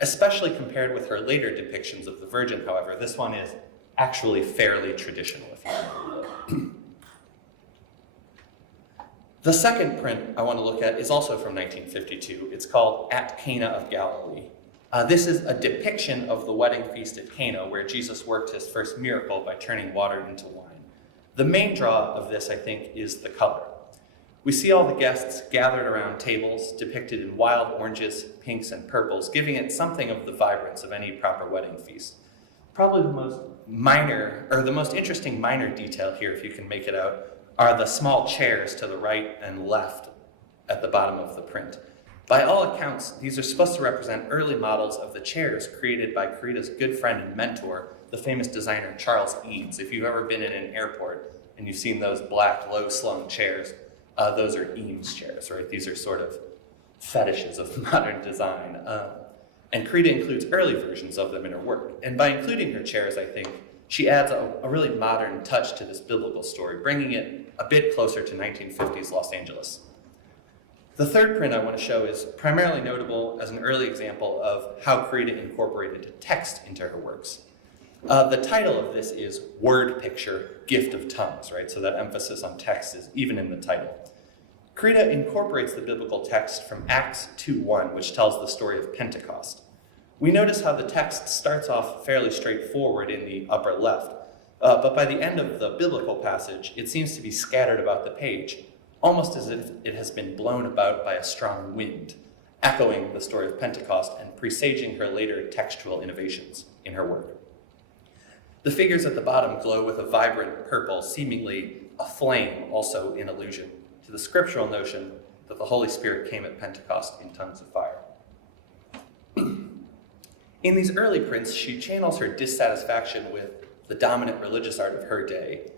Especially compared with her later depictions of the Virgin, however, this one is actually fairly traditional, if you will. The second print I want to look at is also from 1952. It's called At Cana of Galilee. This is a depiction of the wedding feast at Cana, where Jesus worked his first miracle by turning water into wine. The main draw of this, I think, is the color. We see all the guests gathered around tables depicted in wild oranges, pinks, and purples, giving it something of the vibrance of any proper wedding feast. Probably the most interesting minor detail here, if you can make it out, are the small chairs to the right and left at the bottom of the print. By all accounts, these are supposed to represent early models of the chairs created by Karita's good friend and mentor, the famous designer Charles Eames. If you've ever been in an airport and you've seen those black, low-slung chairs, those are Eames chairs, right? These are sort of fetishes of modern design. And Karita includes early versions of them in her work. And by including her chairs, I think, she adds a really modern touch to this biblical story, bringing it a bit closer to 1950s Los Angeles. The third print I want to show is primarily notable as an early example of how Karita incorporated text into her works. The title of this is Word Picture, Gift of Tongues, right? So that emphasis on text is even in the title. Karita incorporates the biblical text from Acts 2:1, which tells the story of Pentecost. We notice how the text starts off fairly straightforward in the upper left, but by the end of the biblical passage, it seems to be scattered about the page, almost as if it has been blown about by a strong wind, echoing the story of Pentecost and presaging her later textual innovations in her work. The figures at the bottom glow with a vibrant purple, seemingly a flame, also in allusion to the scriptural notion that the Holy Spirit came at Pentecost in tongues of fire. In these early prints, she channels her dissatisfaction with the dominant religious art of her day.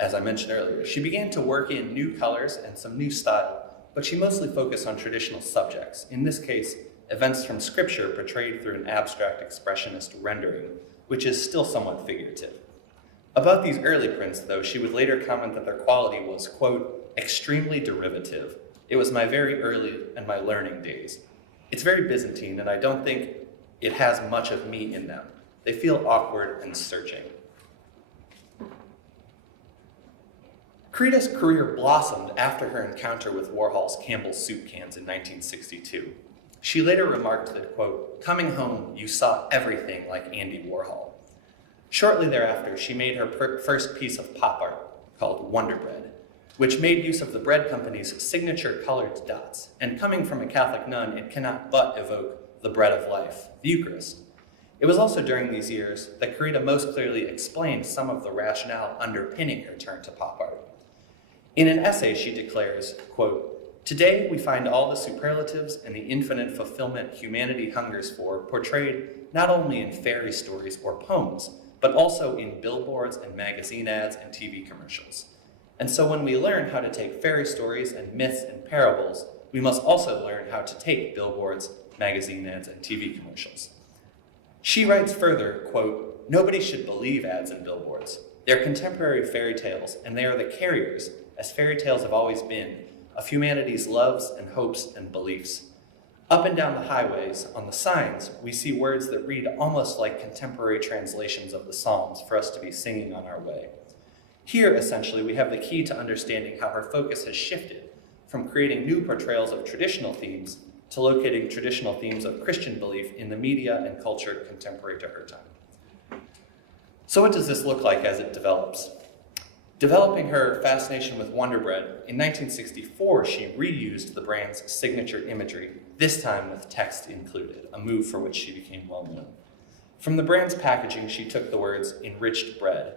As I mentioned earlier, she began to work in new colors and some new style, but she mostly focused on traditional subjects, in this case, events from scripture portrayed through an abstract expressionist rendering, which is still somewhat figurative. About these early prints, though, she would later comment that their quality was, quote, extremely derivative. It was my very early and my learning days. It's very Byzantine, and I don't think it has much of me in them. They feel awkward and searching. Karita's career blossomed after her encounter with Warhol's Campbell's soup cans in 1962. She later remarked that, quote, coming home, you saw everything like Andy Warhol. Shortly thereafter, she made her first piece of pop art called Wonder Bread, which made use of the bread company's signature colored dots. And coming from a Catholic nun, it cannot but evoke the bread of life, the Eucharist. It was also during these years that Karita most clearly explained some of the rationale underpinning her turn to pop art. In an essay, she declares, quote, today we find all the superlatives and the infinite fulfillment humanity hungers for portrayed not only in fairy stories or poems, but also in billboards and magazine ads and TV commercials. And so when we learn how to take fairy stories and myths and parables, we must also learn how to take billboards, magazine ads, and TV commercials. She writes further, quote, nobody should believe ads and billboards. They're contemporary fairy tales, and they are the carriers, as fairy tales have always been, of humanity's loves and hopes and beliefs. Up and down the highways, on the signs, we see words that read almost like contemporary translations of the Psalms for us to be singing on our way. Here, essentially, we have the key to understanding how her focus has shifted from creating new portrayals of traditional themes to locating traditional themes of Christian belief in the media and culture contemporary to her time. So what does this look like as it develops? Developing her fascination with Wonder Bread, in 1964, she reused the brand's signature imagery, this time with text included, a move for which she became well known. From the brand's packaging, she took the words, enriched bread.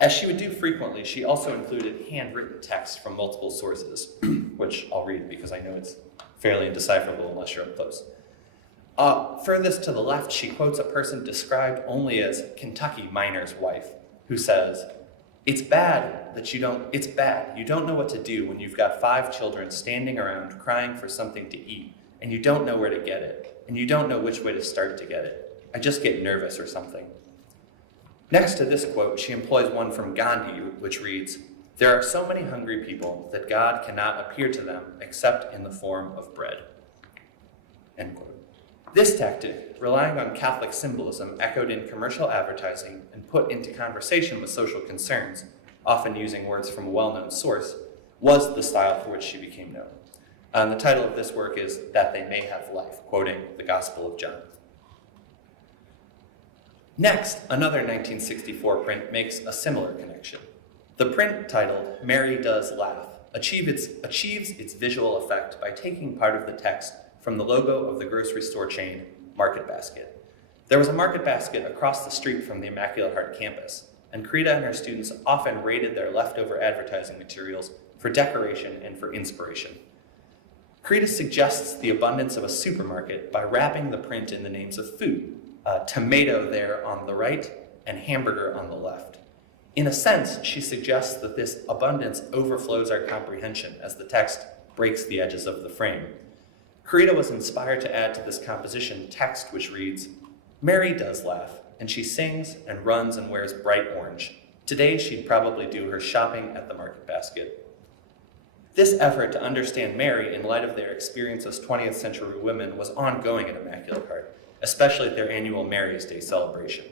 As she would do frequently, she also included handwritten text from multiple sources, which I'll read because I know it's fairly indecipherable unless you're up close. Furthest to the left, she quotes a person described only as Kentucky miner's wife, who says, it's bad. You don't know what to do when you've got 5 children standing around crying for something to eat, and you don't know where to get it, and you don't know which way to start to get it. I just get nervous or something. Next to this quote, she employs one from Gandhi, which reads, there are so many hungry people that God cannot appear to them except in the form of bread. End quote. This tactic, relying on Catholic symbolism echoed in commercial advertising and put into conversation with social concerns, often using words from a well-known source, was the style for which she became known. The title of this work is That They May Have Life, quoting the Gospel of John. Next, another 1964 print makes a similar connection. The print titled Mary Does Laugh achieves its visual effect by taking part of the text from the logo of the grocery store chain Market Basket. There was a Market Basket across the street from the Immaculate Heart campus, and Karita and her students often raided their leftover advertising materials for decoration and for inspiration. Karita suggests the abundance of a supermarket by wrapping the print in the names of food, tomato there on the right and hamburger on the left. In a sense, she suggests that this abundance overflows our comprehension as the text breaks the edges of the frame. Karita was inspired to add to this composition text which reads, Mary does laugh, and she sings and runs and wears bright orange. Today she'd probably do her shopping at the Market Basket. This effort to understand Mary in light of their experience as 20th century women was ongoing at Immaculate Heart, especially at their annual Mary's Day celebration.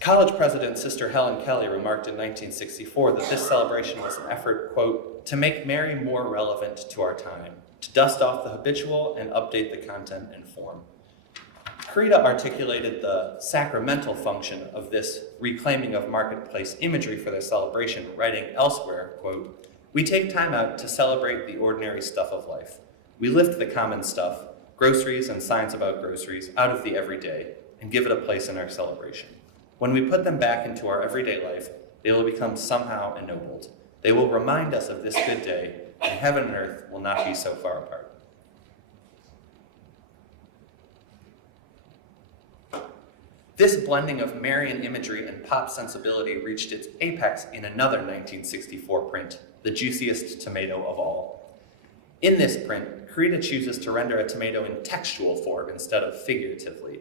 College president Sister Helen Kelly remarked in 1964 that this celebration was an effort, quote, to make Mary more relevant to our time, to dust off the habitual and update the content and form. Karita articulated the sacramental function of this reclaiming of marketplace imagery for their celebration, writing elsewhere, quote, we take time out to celebrate the ordinary stuff of life. We lift the common stuff, groceries and signs about groceries, out of the everyday and give it a place in our celebration. When we put them back into our everyday life, they will become somehow ennobled. They will remind us of this good day, and heaven and earth will not be so far apart. This blending of Marian imagery and pop sensibility reached its apex in another 1964 print, The Juiciest Tomato of All. In this print, Karita chooses to render a tomato in textual form instead of figuratively.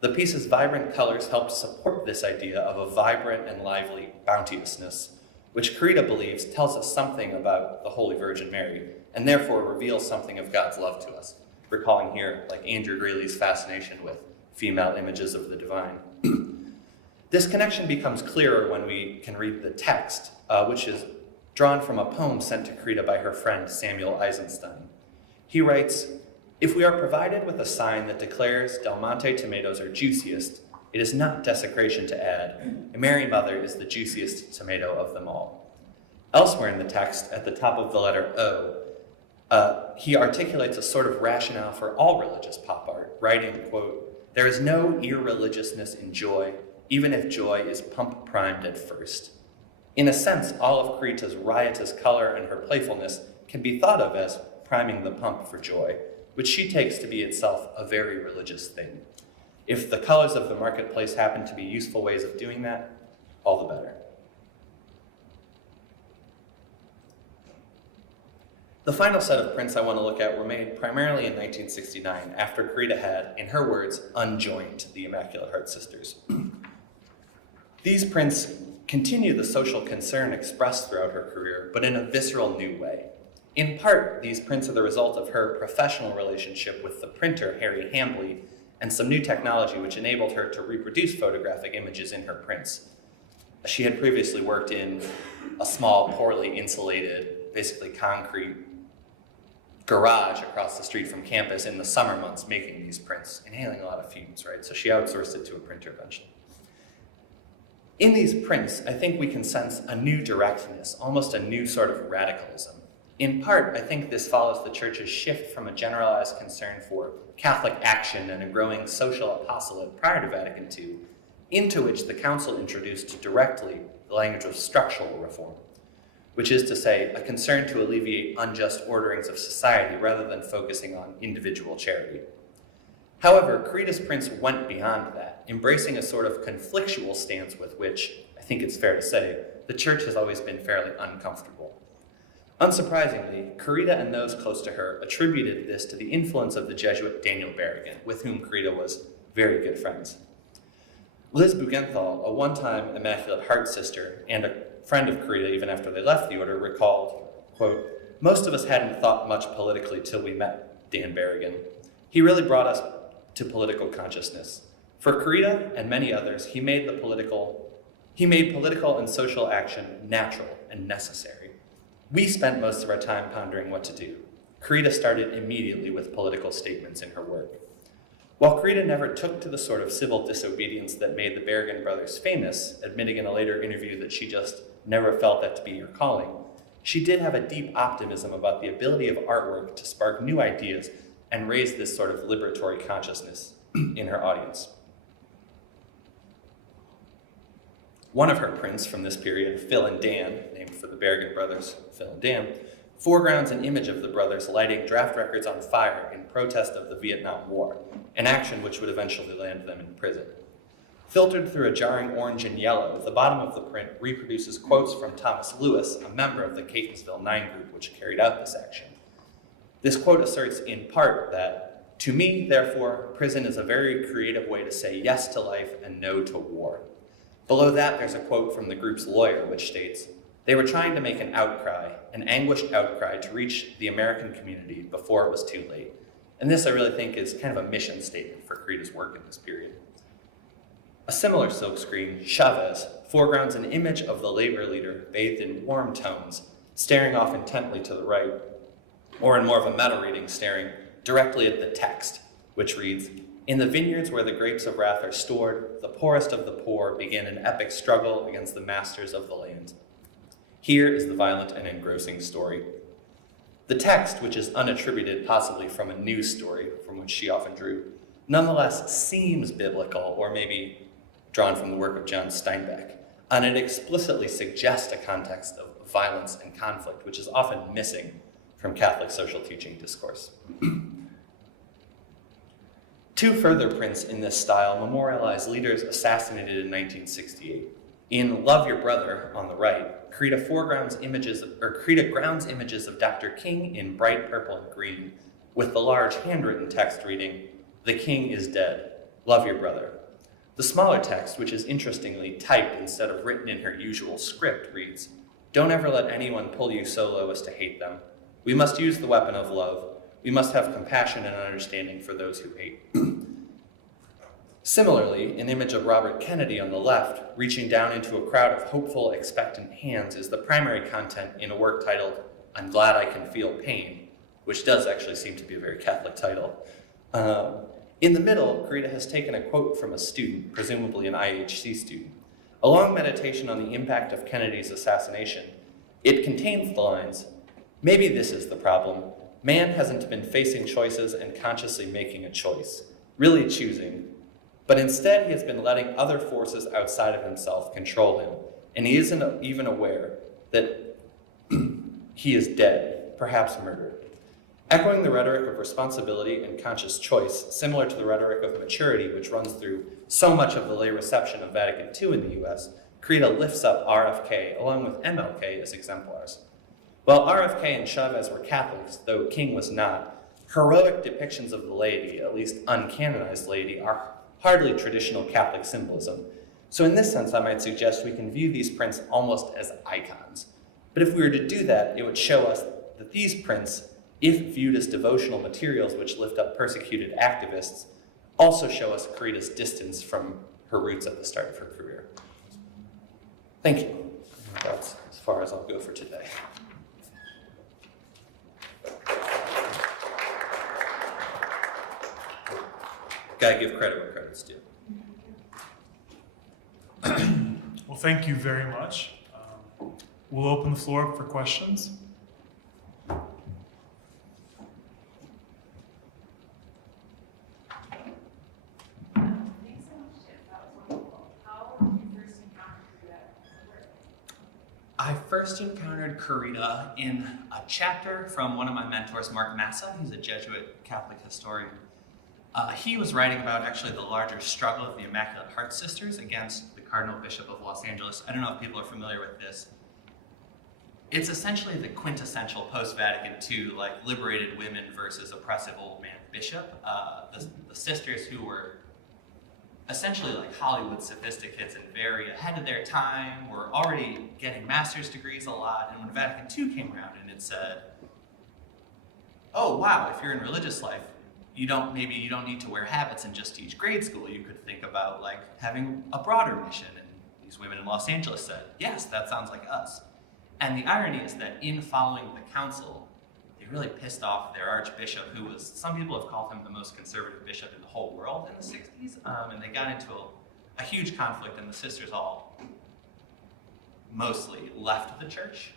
The piece's vibrant colors helped support this idea of a vibrant and lively bounteousness, which Karita believes tells us something about the Holy Virgin Mary, and therefore reveals something of God's love to us, recalling here, like Andrew Greeley's fascination with female images of the divine. This connection becomes clearer when we can read the text, which is drawn from a poem sent to Karita by her friend Samuel Eisenstein. He writes, if we are provided with a sign that declares Del Monte tomatoes are juiciest, it is not desecration to add, Mary Mother is the juiciest tomato of them all. Elsewhere in the text, at the top of the letter O, he articulates a sort of rationale for all religious pop art, writing, quote, there is no irreligiousness in joy, even if joy is pump-primed at first. In a sense, all of Karita's riotous color and her playfulness can be thought of as priming the pump for joy, which she takes to be itself a very religious thing. If the colors of the marketplace happen to be useful ways of doing that, all the better. The final set of prints I want to look at were made primarily in 1969, after Karita had, in her words, unjoined the Immaculate Heart Sisters. These prints continue the social concern expressed throughout her career, but in a visceral new way. In part, these prints are the result of her professional relationship with the printer, Harry Hambley, and some new technology which enabled her to reproduce photographic images in her prints. She had previously worked in a small, poorly insulated, basically concrete garage across the street from campus in the summer months making these prints, inhaling a lot of fumes, right? So she outsourced it to a printer eventually. In these prints, I think we can sense a new directness, almost a new sort of radicalism. In part, I think this follows the Church's shift from a generalized concern for Catholic action and a growing social apostolate prior to Vatican II, into which the Council introduced directly the language of structural reform, which is to say, a concern to alleviate unjust orderings of society rather than focusing on individual charity. However, Karita's prints went beyond that, embracing a sort of conflictual stance with which, I think it's fair to say, the Church has always been fairly uncomfortable. Unsurprisingly, Karita and those close to her attributed this to the influence of the Jesuit Daniel Berrigan, with whom Karita was very good friends. Liz Bugenthal, a one-time Immaculate Heart sister and a friend of Karita even after they left the order, recalled, quote, most of us hadn't thought much politically till we met Dan Berrigan. He really brought us to political consciousness. For Karita and many others, he made political and social action natural and necessary. We spent most of our time pondering what to do. Karita started immediately with political statements in her work. While Karita never took to the sort of civil disobedience that made the Berrigan brothers famous, admitting in a later interview that she just never felt that to be her calling, she did have a deep optimism about the ability of artwork to spark new ideas and raise this sort of liberatory consciousness in her audience. One of her prints from this period, Phil and Dan, named for the Berrigan brothers, Phil and Dan, foregrounds an image of the brothers lighting draft records on fire in protest of the Vietnam War, an action which would eventually land them in prison. Filtered through a jarring orange and yellow, the bottom of the print reproduces quotes from Thomas Lewis, a member of the Catonsville Nine group which carried out this action. This quote asserts in part that, "To me, therefore, prison is a very creative way to say yes to life and no to war." Below that, there's a quote from the group's lawyer, which states, "They were trying to make an outcry, an anguished outcry to reach the American community before it was too late." And this, I really think, is kind of a mission statement for Karita's work in this period. A similar silkscreen, Chavez, foregrounds an image of the labor leader bathed in warm tones, staring off intently to the right, or in more of a meta reading, staring directly at the text, which reads, "In the vineyards where the grapes of wrath are stored, the poorest of the poor begin an epic struggle against the masters of the land. Here is the violent and engrossing story." The text, which is unattributed possibly from a news story from which she often drew, nonetheless seems biblical, or maybe drawn from the work of John Steinbeck, and it explicitly suggests a context of violence and conflict, which is often missing from Catholic social teaching discourse. Two further prints in this style memorialize leaders assassinated in 1968. In Love Your Brother, on the right, Karita grounds images of Dr. King in bright purple and green, with the large handwritten text reading, "The King is dead. Love your brother." The smaller text, which is interestingly typed instead of written in her usual script, reads, "Don't ever let anyone pull you so low as to hate them. We must use the weapon of love. We must have compassion and understanding for those who hate." Similarly, an image of Robert Kennedy on the left, reaching down into a crowd of hopeful, expectant hands, is the primary content in a work titled, "I'm Glad I Can Feel Pain," which does actually seem to be a very Catholic title. In the middle, Karita has taken a quote from a student, presumably an IHC student. A long meditation on the impact of Kennedy's assassination. It contains the lines, "Maybe this is the problem. Man hasn't been facing choices and consciously making a choice, really choosing. But instead, he has been letting other forces outside of himself control him, and he isn't even aware that he is dead, perhaps murdered." Echoing the rhetoric of responsibility and conscious choice, similar to the rhetoric of maturity which runs through so much of the lay reception of Vatican II in the US, Karita lifts up RFK along with MLK as exemplars. While RFK and Chavez were Catholics, though King was not, heroic depictions of the laity, at least uncanonized laity, are hardly traditional Catholic symbolism. So in this sense, I might suggest we can view these prints almost as icons. But if we were to do that, it would show us that these prints, if viewed as devotional materials which lift up persecuted activists, also show us Karita's distance from her roots at the start of her career. Thank you. That's as far as I'll go for today. Gotta give credit where credit's due. Well, thank you very much. We'll open the floor up for questions. Thanks so much, Tim. That was wonderful. How did you first encounter that work? I first encountered Karita in a chapter from one of my mentors, Mark Massa. He's a Jesuit Catholic historian. He was writing about actually the larger struggle of the Immaculate Heart Sisters against the Cardinal Bishop of Los Angeles. I don't know if people are familiar with this. It's essentially the quintessential post-Vatican II, like liberated women versus oppressive old man bishop. The sisters who were essentially like Hollywood sophisticates and very ahead of their time, were already getting master's degrees a lot. And when Vatican II came around and it said, oh wow, if you're in religious life, you don't need to wear habits and just teach grade school. You could think about like having a broader mission. And these women in Los Angeles said, yes, that sounds like us. And the irony is that in following the council, they really pissed off their archbishop, who was, some people have called him the most conservative bishop in the whole world in the 60s. And they got into a huge conflict, and the sisters all mostly left the church,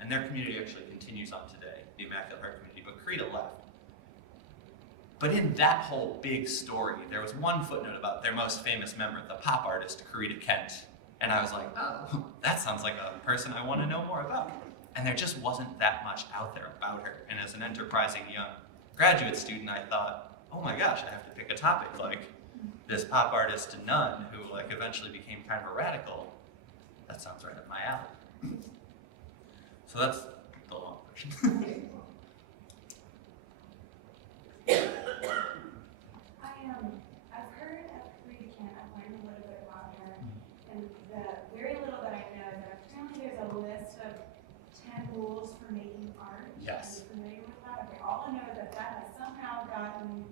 and their community actually continues on today, the Immaculate Heart community, but Karita left. But in that whole big story, there was one footnote about their most famous member, the pop artist Karita Kent. And I was like, oh, that sounds like a person I want to know more about. And there just wasn't that much out there about her. And as an enterprising young graduate student, I thought, oh my gosh, I have to pick a topic like this pop artist nun who like eventually became kind of a radical. That sounds right up my alley. So that's the long version. I've heard of Karita Kent. I've learned a little bit about her, and the very little that I know is that apparently there's a list of 10 rules for making art. Yes. Are you familiar with that? Okay, all I know is that that has somehow gotten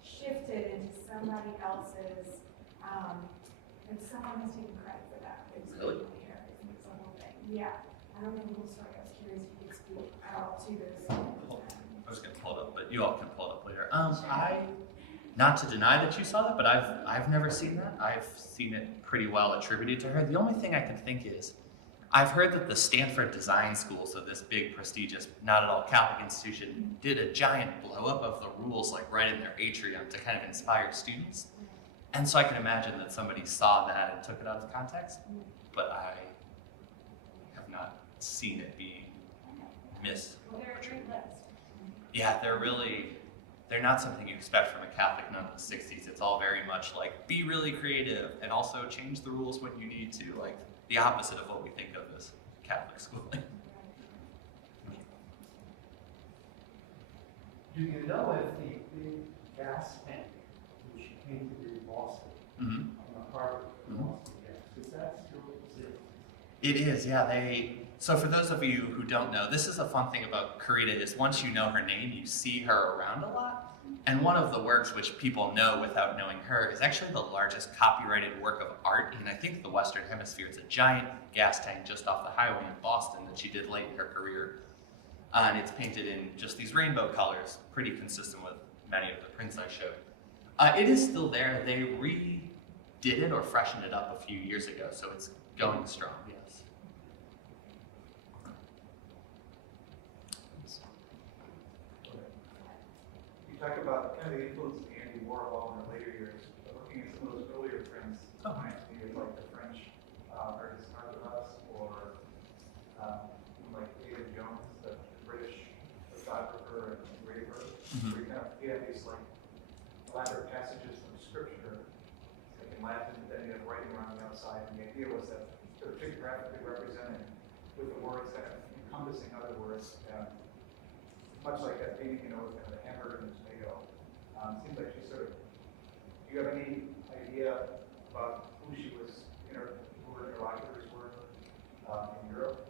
shifted into somebody else's, and someone has taken credit for that. It's Really? Here. It's the whole thing. Yeah. I don't know the whole story. I was curious if you could speak out to this. I was going to pull it up, but you all can pull it up later. Not to deny that you saw that, but I've never seen that. I've seen it pretty well attributed to her. The only thing I can think is, I've heard that the Stanford Design School, so this big, prestigious, not at all Catholic institution, did a giant blow-up of the rules, like right in their atrium to kind of inspire students. And so I can imagine that somebody saw that and took it out of context, but I have not seen it being missed. Well, they're a great list. Yeah, they're not something you expect from a Catholic nun in the 60s. It's all very much like, be really creative and also change the rules when you need to, like the opposite of what we think of as Catholic schooling. Do you know if the big gas tank, which came to be Boston, Mm-hmm. on the harbor of Boston gas, is that still exist? It is, yeah. So for those of you who don't know, this is a fun thing about Karita is once you know her name, you see her around a lot. And one of the works which people know without knowing her is actually the largest copyrighted work of art in, I think, the Western Hemisphere. It's a giant gas tank just off the highway in Boston that she did late in her career. And it's painted in just these rainbow colors, pretty consistent with many of the prints I showed. It is still there. They redid it or freshened it up a few years ago, so it's going strong, yes. You talk about kind of the influence of Andy Warhol in her later years, but looking at some of those earlier prints, reminds me of like the French artist Madeline House, or like David Jones, the British photographer and engraver, where you kind of have these like elaborate passages from scripture, like in Latin, but then you have writing around the outside, and the idea was that they're pictographically represented with the words kind of encompassing other words, much like that painting, you know, with kind of the hamburger and the tomato. Seems like she sort of, do you have any idea about who she was, who her interlocutors were in Europe?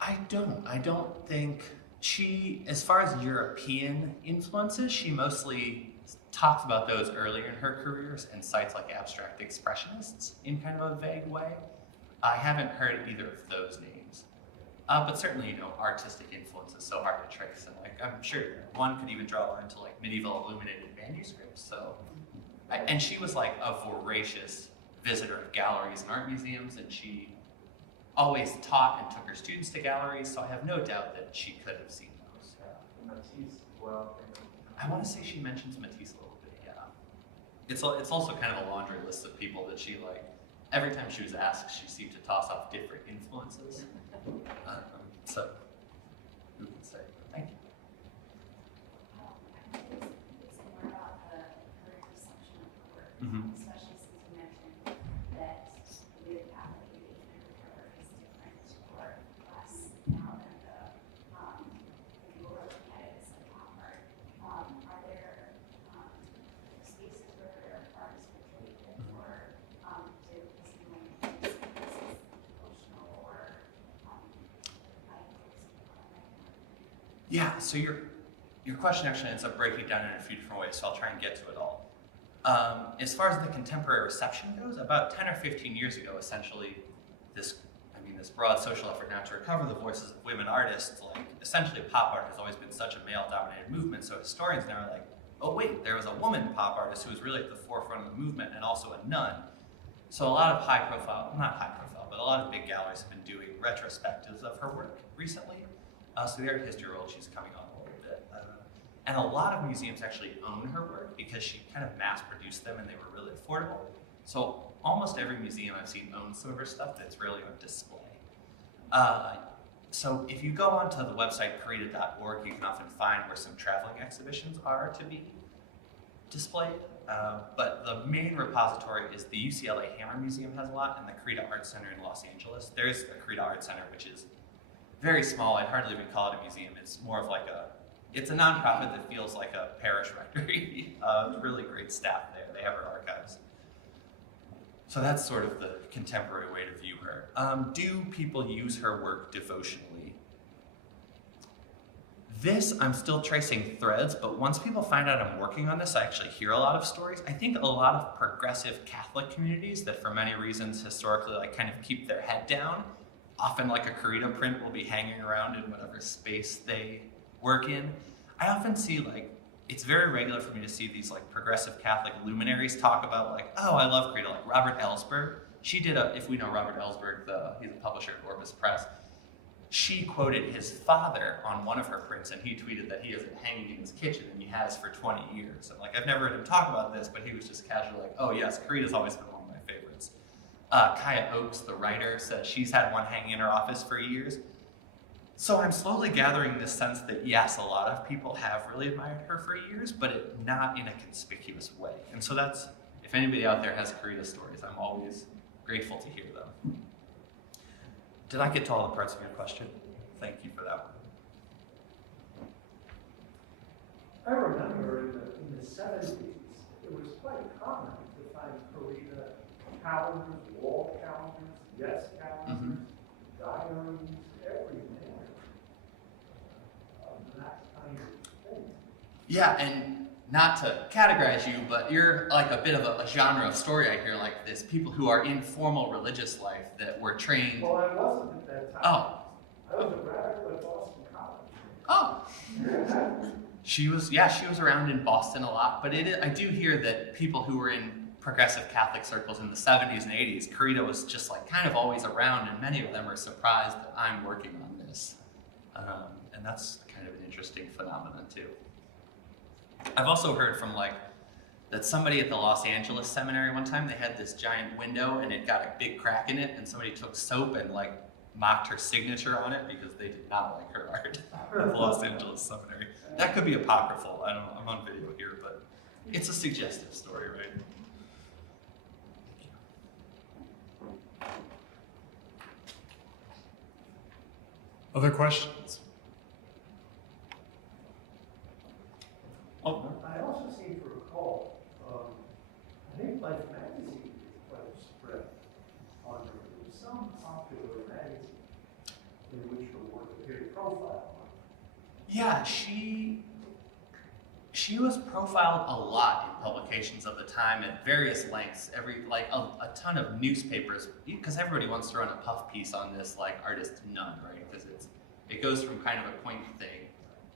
I don't think she, as far as European influences, she mostly talks about those earlier in her careers and cites like abstract expressionists in kind of a vague way. I haven't heard either of those names. But certainly, artistic influence is so hard to trace, and like I'm sure one could even draw a line to like medieval illuminated manuscripts. So, and she was like a voracious visitor of galleries and art museums, and she always taught and took her students to galleries. So I have no doubt that she could have seen those. Matisse as well. I want to say she mentions Matisse a little bit. Yeah, it's also kind of a laundry list of people that she like. Every time she was asked, she seemed to toss off different influences. So, who can say? Thank you. I think it's more about her perception of the work, Mhm. especially since you mentioned that the way the Catholic engagement with her is different or less now than the people are looking at it as a pop art. Are there spaces where her art is portrayed or do you see emotional or Yeah, so your question actually ends up breaking down in a few different ways, so I'll try and get to it all. As far as the contemporary reception goes, about 10 or 15 years ago, essentially, this broad social effort now to recover the voices of women artists, like essentially pop art has always been such a male-dominated movement, so historians now are like, oh wait, there was a woman pop artist who was really at the forefront of the movement and also a nun. So a lot of not high profile, but a lot of big galleries have been doing retrospectives of her work recently. So the art history world, she's coming on a little bit. And a lot of museums actually own her work because she kind of mass produced them and they were really affordable. So almost every museum I've seen owns some of her stuff that's really on display. So if you go onto the website karita.org, you can often find where some traveling exhibitions are to be displayed. But the main repository is the UCLA Hammer Museum has a lot, and the Karita Art Center in Los Angeles. There's a Karita Art Center, which is very small. I'd hardly even call it a museum. It's more of like it's a nonprofit that feels like a parish rectory. Really great staff there. They have her archives. So that's sort of the contemporary way to view her. Do people use her work devotionally? This, I'm still tracing threads, but once people find out I'm working on this, I actually hear a lot of stories. I think a lot of progressive Catholic communities that for many reasons historically like kind of keep their head down, often like a Karita print will be hanging around in whatever space they work in. I often see it's very regular for me to see these progressive Catholic luminaries talk about oh, I love Karita, like Robert Ellsberg. She did if we know Robert Ellsberg, he's a publisher at Orbis Press. She quoted his father on one of her prints, and he tweeted that he has it hanging in his kitchen, and he has for 20 years. And I've never heard him talk about this, but he was just casually oh yes, Karita's always been one of my favorites. Kaya Oakes, the writer, says she's had one hanging in her office for years. So I'm slowly gathering this sense that yes, a lot of people have really admired her for years, but not in a conspicuous way. And so that's, if anybody out there has Karita stories, I'm always grateful to hear them. Did I get to all the parts of your question? Thank you for that one. I remember in the 70s, it was quite common to find Karita calendars, wall calendars, yes calendars, diaries, everything. That kind of thing. Yeah, and not to categorize you, but you're a bit of a genre of story I hear like this. People who are in formal religious life that were trained. Well, I wasn't at that time. Oh. I was a radical at Boston College. Oh. She was around in Boston a lot, but I do hear that people who were in progressive Catholic circles in the 70s and 80s, Karita was just kind of always around, and many of them are surprised that I'm working on this. And that's kind of an interesting phenomenon too. I've also heard from that somebody at the Los Angeles seminary one time, they had this giant window and it got a big crack in it, and somebody took soap and mocked her signature on it because they did not like her art at the Los Angeles seminary. That could be apocryphal. I don't know. I'm on video here, but it's a suggestive story, right? Other questions? Oh. I also seem to recall, I think Life magazine did quite a spread on her. There was some popular magazine in which her work appeared profile on. Yeah, she was profiled a lot in publications of the time at various lengths. A ton of newspapers, because everybody wants to run a puff piece on this artist nun, right? Because it goes from kind of a quaint thing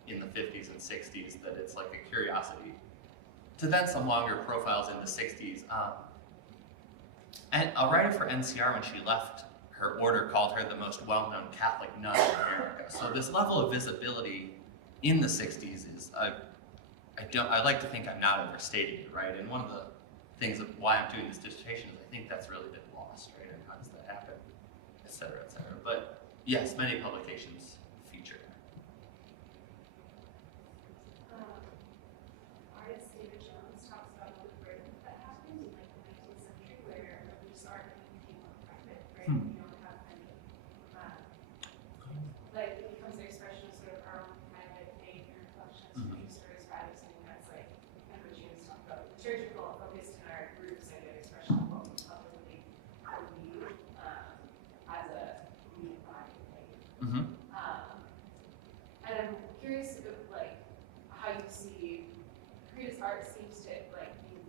in the 50s and 60s that it's a curiosity, to then some longer profiles in the 60s. And a writer for NCR, when she left, her order called her the most well-known Catholic nun in America. So this level of visibility in the 60s is, I like to think I'm not overstating it, right? And one of the things of why I'm doing this dissertation is I think that's really been lost, right? And how does that happen, et cetera, et cetera. But yes, many publications feature her. Artist David Jones talks about the break that happened in the 19th century where religious art became more private, right? You don't have any, it becomes an expression of sort of our own private faith and reflections, future stories, rather than something that's kind of what James talked about, liturgical, focused in our groups, an expression of what we publicly believe as a unified faith. Mm-hmm. And I'm curious about how you see Karita's art seems to be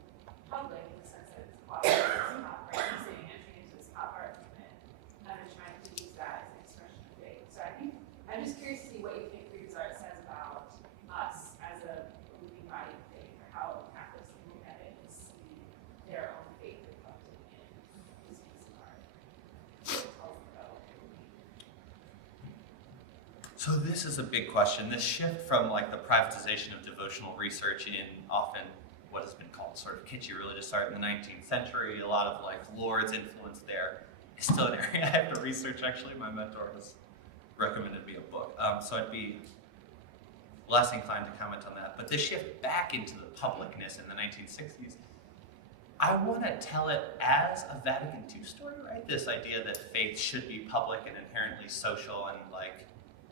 public in the sense that it's popular, it's pop, right? You're saying entering into this pop art movement and then trying to use that as an expression of faith. So I think I'm just curious to see what you think Karita's art says about us as a moving body of faith, or how Catholics can look at it and see their own faith reflected in So this is a big question. This shift from like the privatization of devotional research in often what has been called sort of kitschy religious art in the 19th century, a lot of like Lord's influence there, is still an area I have to research. Actually, my mentor has recommended me a book, so I'd be less inclined to comment on that. But this shift back into the publicness in the 1960s, I want to tell it as a Vatican II story, right? This idea that faith should be public and inherently social and like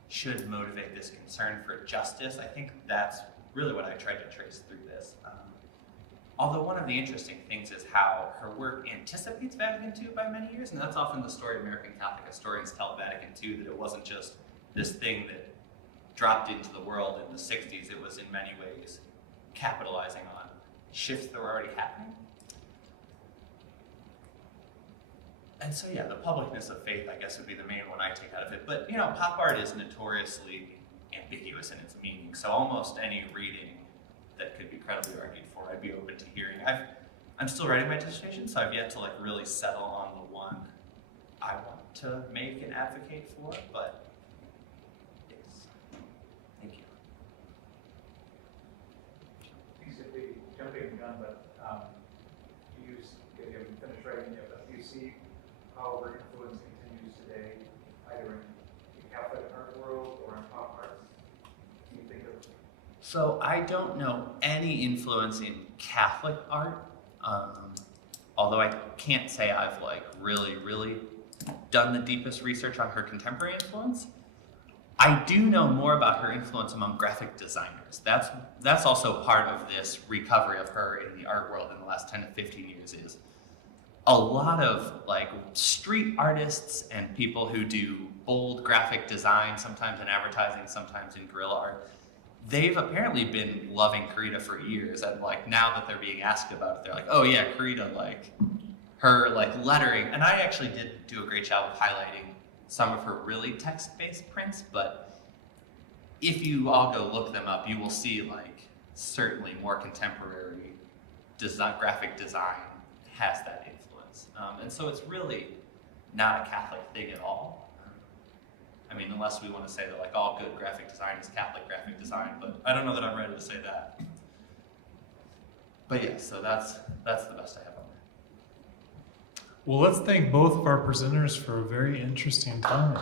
should motivate this concern for justice. I think that's really what I tried to trace through this. Although one of the interesting things is how her work anticipates Vatican II by many years, and that's often the story American Catholic historians tell Vatican II, that it wasn't just this thing that dropped into the world in the 60s. It was in many ways capitalizing on shifts that were already happening. And so yeah, the publicness of faith, I guess, would be the main one I take out of it. But you know, pop art is notoriously ambiguous in its meaning, so almost any reading that could be credibly argued for, I'd be open to hearing. I'm still writing my dissertation, so I've yet to like really settle on the one I want to make and advocate for, but yes. Thank you. These could be jumping the gun, but you haven't finished writing yet, but do you see how her influence continues today, either in the Catholic art world or in pop arts? Do you think of? So I don't know any influence in Catholic art, although I can't say I've like really done the deepest research on her contemporary influence. I do know more about her influence among graphic designers. That's also part of this recovery of her in the art world in the last 10 to 15 years is a lot of like street artists and people who do bold graphic design, sometimes in advertising, sometimes in guerrilla art. They've apparently been loving Karita for years, and like now that they're being asked about it, they're like, oh yeah, Karita, like her like lettering. And I actually did do a great job of highlighting some of her really text-based prints, but if you all go look them up, you will see like certainly more contemporary design, graphic design has that influence. And so it's really not a Catholic thing at all. I mean, unless we want to say that like all good graphic design is Catholic graphic design, but I don't know that I'm ready to say that. But yeah, so that's the best I have on that. Well, let's thank both of our presenters for a very interesting time.